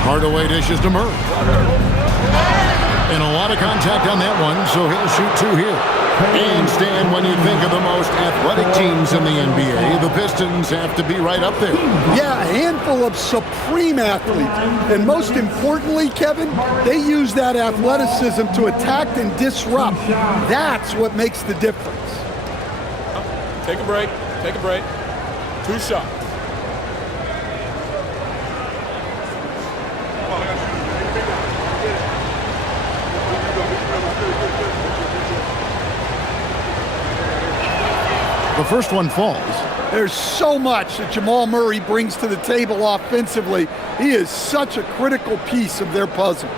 Hardaway dishes to Murray. And a lot of contact on that one, so he'll shoot 2 here. And Stan, when you think of the most athletic teams in the NBA, the Pistons have to be right up there. Yeah, a handful of supreme athletes. And most importantly, Kevin, they use that athleticism to attack and disrupt. That's what makes the difference. Take a break. Take a break. 2 shots. The first one falls. There's so much that Jamal Murray brings to the table offensively. He is such a critical piece of their puzzle.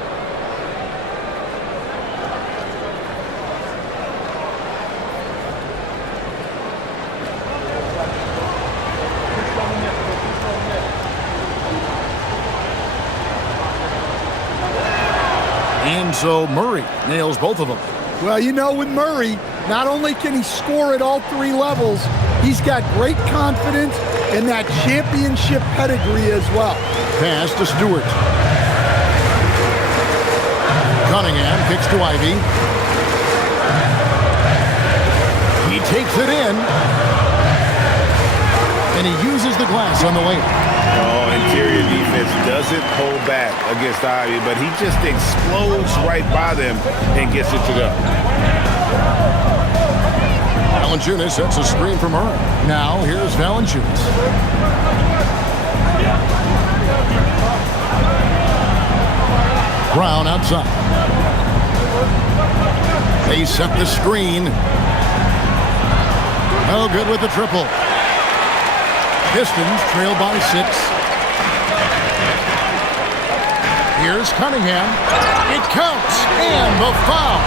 And so Murray nails both of them. Well, you know, with Murray, not only can he score at all 3 levels, he's got great confidence and that championship pedigree as well. Pass to Stewart. Cunningham kicks to Ivy. it in. And he uses the glass on the way. Oh, interior defense doesn't hold back against Ivy, but he just explodes right by them and gets it to go. Valanciunas sets a screen from her. Now here's Valanciunas. Brown outside. They set the screen. Oh, good with the triple. Pistons trail by 6. Here's Cunningham. It counts, and the foul.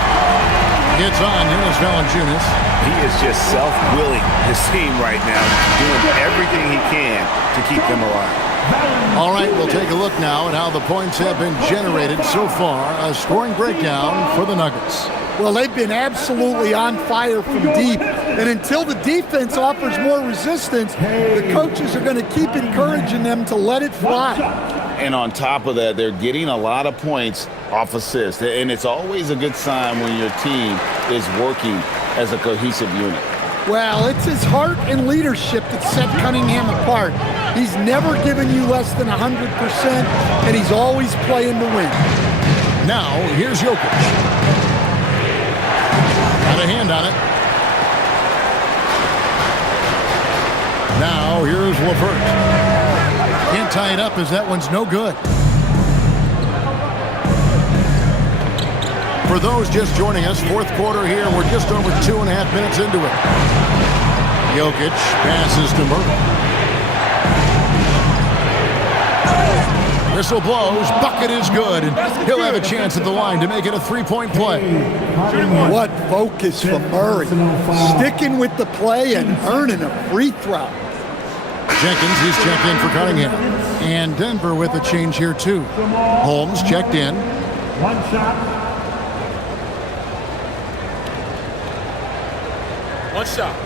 It's on Jonas Valanciunas. He is just self-willing his team right now, doing everything he can to keep them alive. All right, we'll take a look now at how the points have been generated so far. A scoring breakdown for the Nuggets. Well, they've been absolutely on fire from deep. And until the defense offers more resistance, the coaches are going to keep encouraging them to let it fly. And on top of that, they're getting a lot of points off assists. And it's always a good sign when your team is working as a cohesive unit. Well, it's his heart and leadership that set Cunningham apart. He's never given you less than 100%, and he's always playing to win. Now, here's Jokic. Got a hand on it. Now, here's LeVert. Can't tie it up as that one's no good. For those just joining us, fourth quarter here. We're just over 2.5 minutes into it. Jokic passes to Murray. Whistle blows. Bucket is good. And he'll have a chance at the line to make it a 3-point play. What focus from Murray. Sticking with the play and earning a free throw. Jenkins, he's checked in for Cunningham. And Denver with a change here, too. Holmes checked in. One shot. One shot.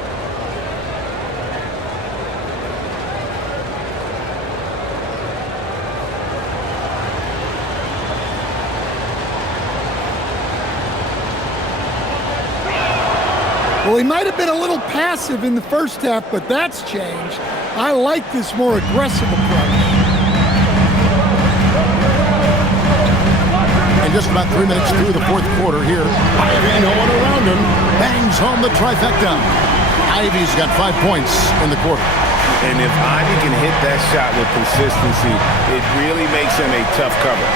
Well, he might have been a little passive in the first half, but that's changed. I like this more aggressive approach. And just about 3 minutes through the fourth quarter here. Ivy, no one around him, bangs home the trifecta. Ivy's got 5 points in the quarter. And if Ivy can hit that shot with consistency, it really makes him a tough cover.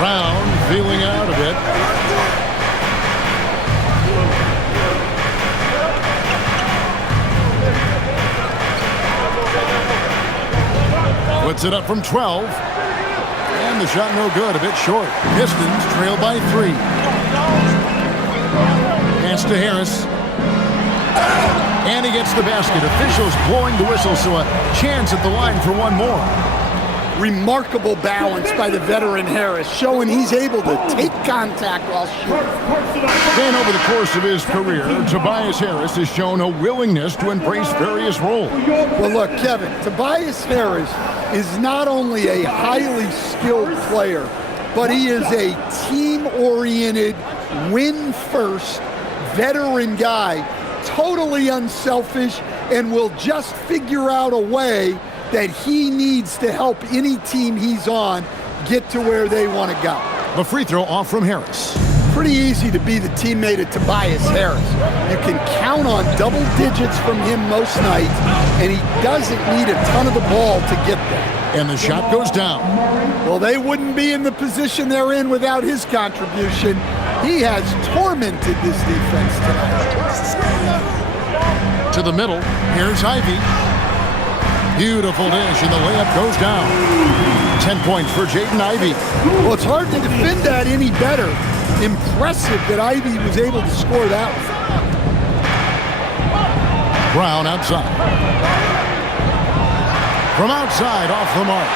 Brown feeling out a bit. Puts it up from 12. And the shot no good, a bit short. Pistons trail by 3. Pass to Harris. And he gets the basket. Officials blowing the whistle, so a chance at the line for one more. Remarkable balance by the veteran Harris, showing he's able to take contact while shooting. Then over the course of his career, Tobias Harris has shown a willingness to embrace various roles. Well, look, Kevin, Tobias Harris is not only a highly skilled player, but he is a team-oriented, win-first, veteran guy, totally unselfish, and will just figure out a way that he needs to help any team he's on get to where they want to go. The free throw off from Harris. Pretty easy to be the teammate of Tobias Harris. You can count on double digits from him most nights, and he doesn't need a ton of the ball to get there. And the shot goes down. Well, they wouldn't be in the position they're in without his contribution. He has tormented this defense tonight. To the middle, here's Ivy. Beautiful dish, and the layup goes down. 10 points for Jaden Ivey. Well, it's hard to defend that any better. Impressive that Ivey was able to score that one. Brown outside. From outside, off the mark.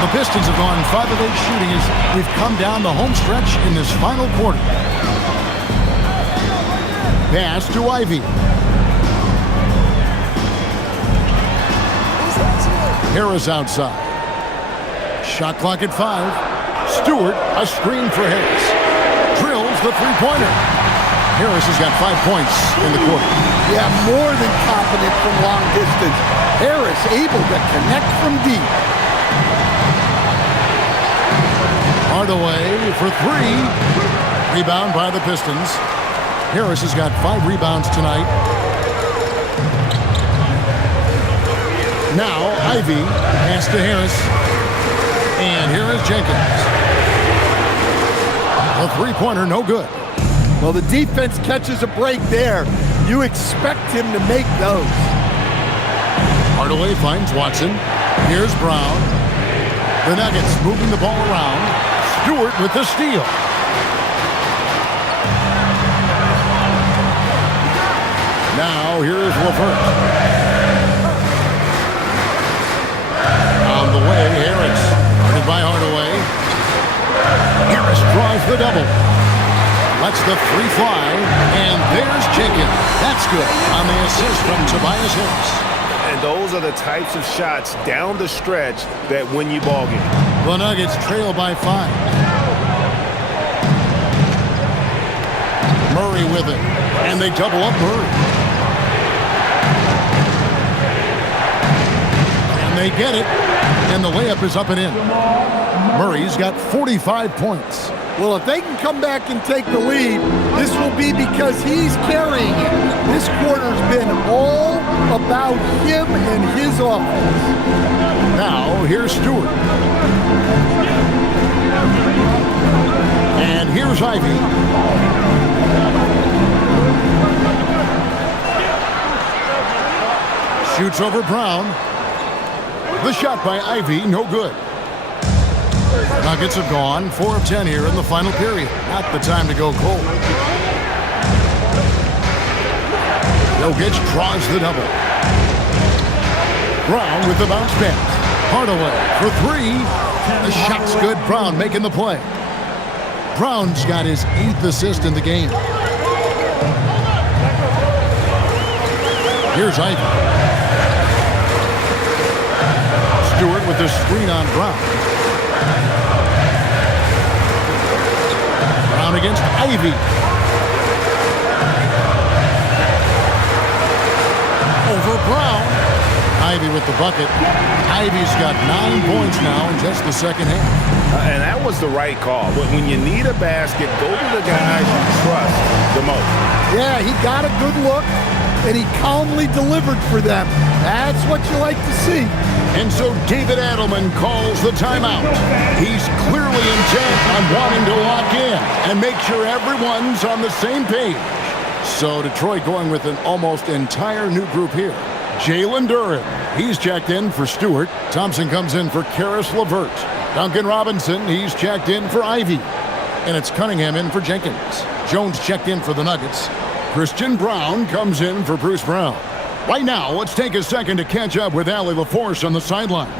The Pistons have gone 5 of 8 shooting as we've come down the home stretch in this final quarter. Pass to Ivey. Harris outside. Shot clock at 5. Stewart, a screen for Harris. Drills draws the three-pointer. Harris has got 5 points in the quarter. Yeah, more than confident from long distance. Harris able to connect from deep. Hardaway for three. Rebound by the Pistons. Harris has got 5 rebounds tonight. Now Ivy pass to Harris. And here is Jenkins. A three-pointer, no good. Well, the defense catches a break there. You expect him to make those. Hardaway finds Watson. Here's Brown. The Nuggets moving the ball around. Stewart with the steal. Now here's LeVert. On the way, Harris. Guarded by Hardaway. Harris draws the double. Lets the three fly, and there's Jenkins. That's good on the assist from Tobias Harris. And those are the types of shots down the stretch that win you ball games. The Nuggets trail by 5. Murray with it, and they double up Murray. And they get it, and the layup is up and in. Murray's got 45 points. Well, if they can come back and take the lead, this will be because he's carrying it. This quarter's been all about him and his offense. Now, here's Stewart. And here's Ivy. Shoots over Brown. The shot by Ivy, no good. Nuggets have gone 4 of 10 here in the final period. Not the time to go cold. Jokic draws the double. Brown with the bounce pass. Hardaway for 3. The shot's good. Brown making the play. Brown's got his 8th assist in the game. Here's Ivy. Stewart with the screen on Brown. Brown against Ivy. Over Brown. Ivy with the bucket. Ivy's got 9 points now in just the second half. And that was the right call. But when you need a basket, go to the guys you trust the most. Yeah, he got a good look, and he calmly delivered for them. That's what you like to see. And so David Adelman calls the timeout. He's clearly intent on wanting to lock in and make sure everyone's on the same page. So Detroit going with an almost entire new group here. Jalen Duren, he's checked in for Stewart. Thompson comes in for Karis LeVert. Duncan Robinson, he's checked in for Ivy. And it's Cunningham in for Jenkins. Jones checked in for the Nuggets. Christian Brown comes in for Bruce Brown. Right now, let's take a second to catch up with Allie LaForce on the sideline.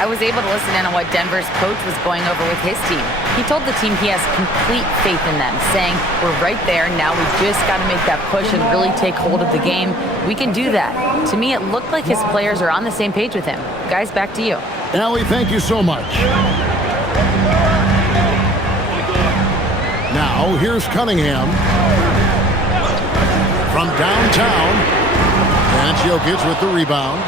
I was able to listen in on what Denver's coach was going over with his team. He told the team he has complete faith in them, saying, we're right there, now we just got to make that push and really take hold of the game. We can do that. To me, it looked like his players are on the same page with him. Guys, back to you. Allie, thank you so much. Now, here's Cunningham. From downtown, and Jokic with the rebound.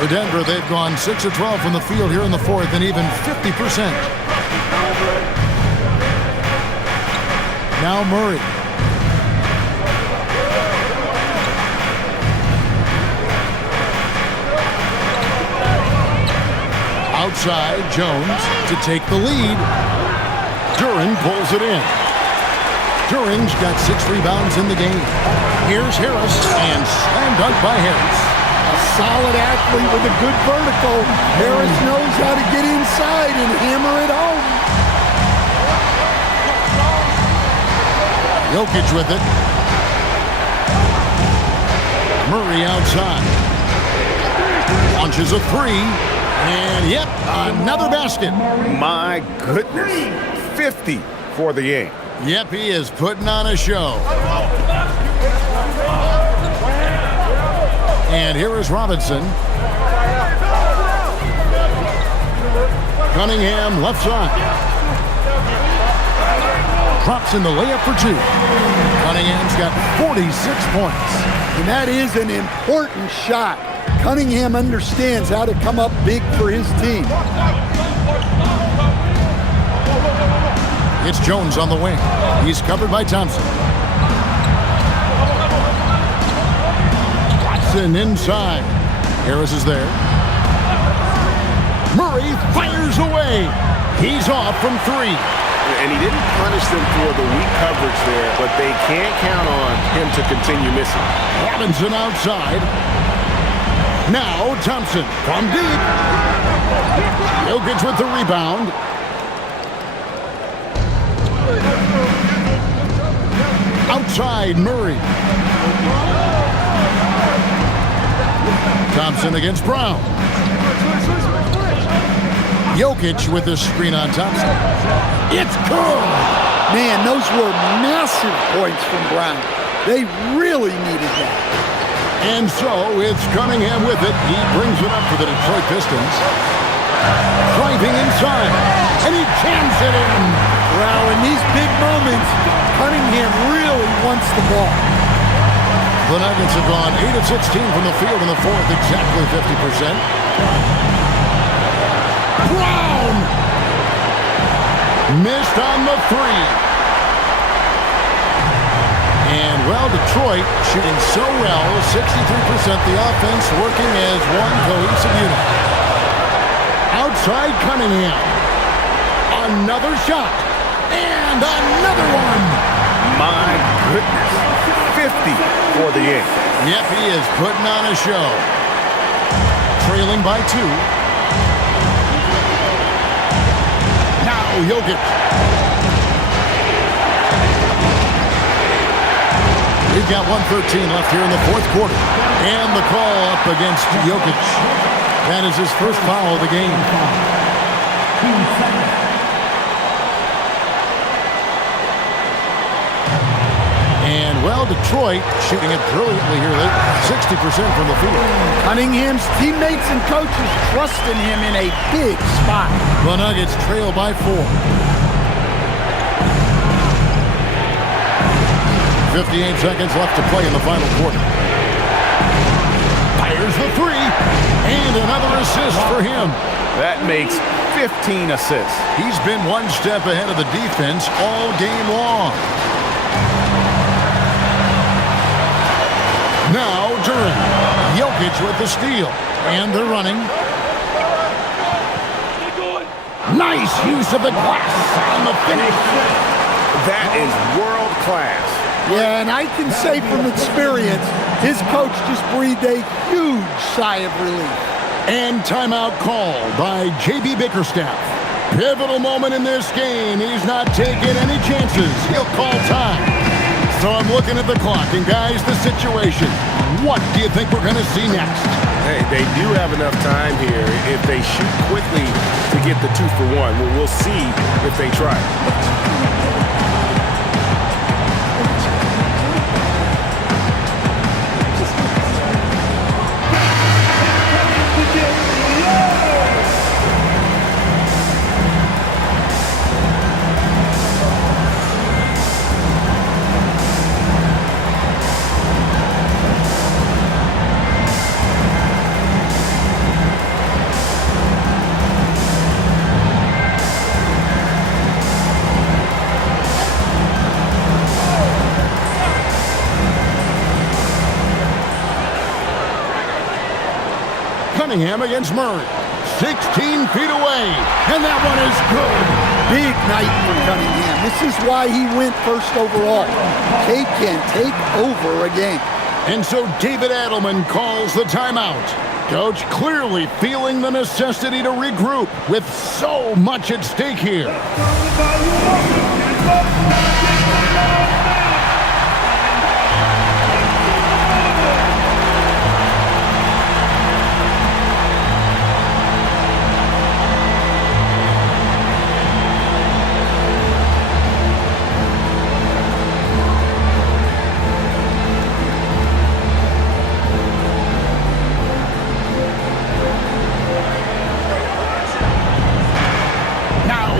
For Denver, they've gone 6 of 12 from the field here in the fourth, and even 50%. Now Murray. Outside, Jones to take the lead. Duren pulls it in. Duren's got 6 rebounds in the game. Here's Harris, and slam dunk by Harris. A solid athlete with a good vertical. Harris knows how to get inside and hammer it home. Jokic with it. Murray outside. Launches a 3. And, yep, another basket. My goodness. 50 for the game. Yep, he is putting on a show. And here is Robinson. Cunningham left side. drops in the layup for two. Cunningham's got 46 points. And that is an important shot. Cunningham understands how to come up big for his team. It's Jones on the wing. He's covered by Thompson. Watson inside. Harris is there. Murray fires away. He's off from three. And he didn't punish them for the weak coverage there, but they can't count on him to continue missing. Robinson outside. Now Thompson from deep. Jokic with the rebound. Outside Murray. Thompson against Brown. Jokic with the screen on Thompson. It's good! Man, those were massive points from Brown. They really needed that. And so it's Cunningham with it. He brings it up for the Detroit Pistons. Driving inside. And he jams it in. Wow, in these big moments, Cunningham really wants the ball. The Nuggets have gone 8 of 16 from the field in the fourth, exactly 50%. Brown! Missed on the three. And, well, Detroit shooting so well, 63%, the offense working as one cohesive unit. Outside Cunningham. Another shot. And another one. My goodness. 50 for the game. Yep, he is putting on a show. Trailing by two. Now Jokic. We've got 1:13 left here in the fourth quarter. And the call up against Jokic. That is his first foul of the game. And, well, Detroit shooting it brilliantly here late. 60% from the field. Cunningham's teammates and coaches trusting him in a big spot. The Nuggets trail by 4. 58 seconds left to play in the final quarter. Fires the three. And another assist for him. That makes 15 assists. He's been one step ahead of the defense all game long. Now Duran. Jokic with the steal. And they're running. Nice use of the glass on the finish. That is world class. Yeah, and I can say from experience, his coach just breathed a huge sigh of relief. And timeout called by J.B. Bickerstaff. Pivotal moment in this game. He's not taking any chances. He'll call time. So I'm looking at the clock, and guys, the situation. What do you think we're going to see next? Hey, they do have enough time here if they shoot quickly to get the 2-for-1. We'll see if they try. Cunningham against Murray. 16 feet away. And that one is good. Big night for Cunningham. This is why he went first overall. Kate can take over a game. And so David Adelman calls the timeout. Coach clearly feeling the necessity to regroup with so much at stake here.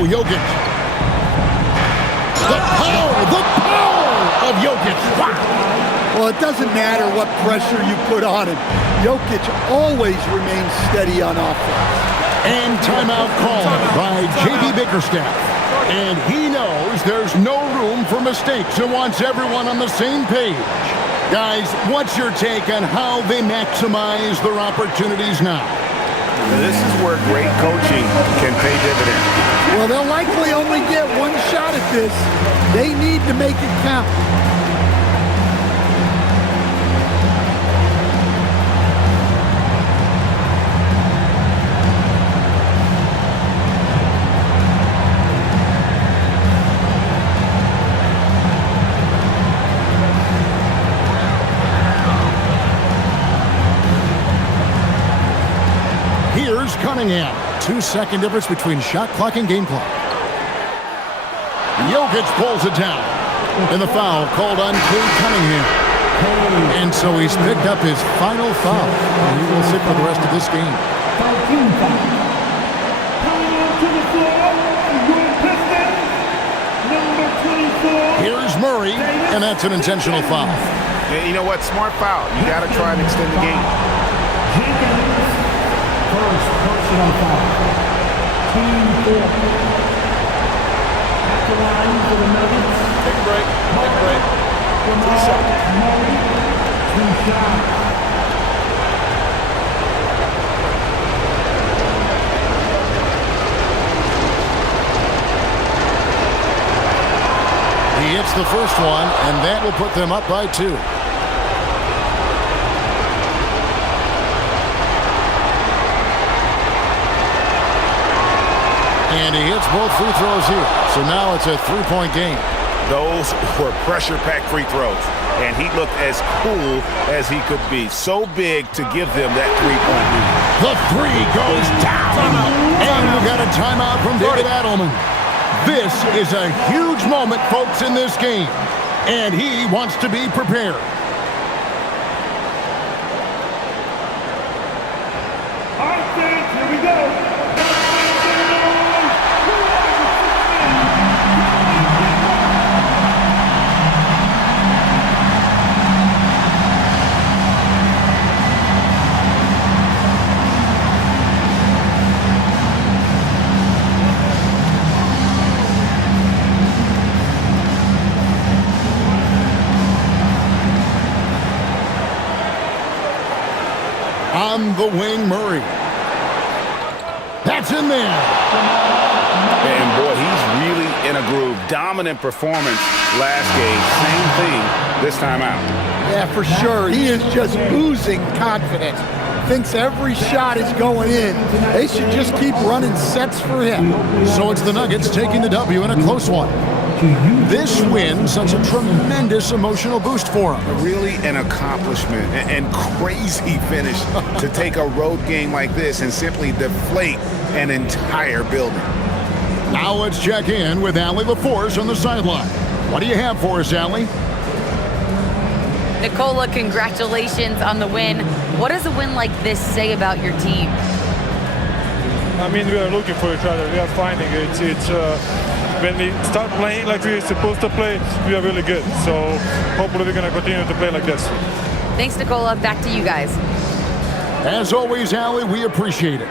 Jokic. The Well, it doesn't matter what pressure you put on him. Jokic always remains steady on offense. And timeout called by J.B. Bickerstaff. And he knows there's no room for mistakes and wants everyone on the same page. Guys, what's your take on how they maximize their opportunities now? This is where great coaching can pay dividends. Well, they'll likely only get one shot at this. They need to make it count. Cunningham. 2-second difference between shot clock and game clock. Jokic pulls it down. And the foul called on Cade Cunningham. And so he's picked up his final foul. And he will sit for the rest of this game. Here's Murray, and that's an intentional foul. Yeah, you know what? Smart foul. You got to try and extend the game. First personal foul. Team 4. At the line for the Nuggets. Take a break. Take a break. 2 shots. 2 shots. He hits the first one, and that will put them up by 2. And he hits both free throws here. So now it's a 3-point game. Those were pressure-packed free throws. And he looked as cool as he could be. So big to give them that 3-point lead. The 3 goes down. And we got a timeout from David Adelman. This is a huge moment, folks, in this game. And he wants to be prepared. All right, fans, here we go. On the wing, Murray. That's in there. And boy, he's really in a groove. Dominant performance last game. Same thing this time out. Yeah, for sure. He is just oozing confidence. Thinks every shot is going in. They should just keep running sets for him. So it's the Nuggets taking the W in a close one. This win sends a tremendous emotional boost for him. Really an accomplishment and crazy finish to take a road game like this and simply deflate an entire building. Now let's check in with Allie LaForce on the sideline. What do you have for us, Allie? Nicola, congratulations on the win. What does a win like this say about your team? I mean, we are looking for each other. We are finding it. When we start playing like we're supposed to play, we are really good. So hopefully we're going to continue to play like this. Thanks, Nicola. Back to you guys. As always, Allie, we appreciate it.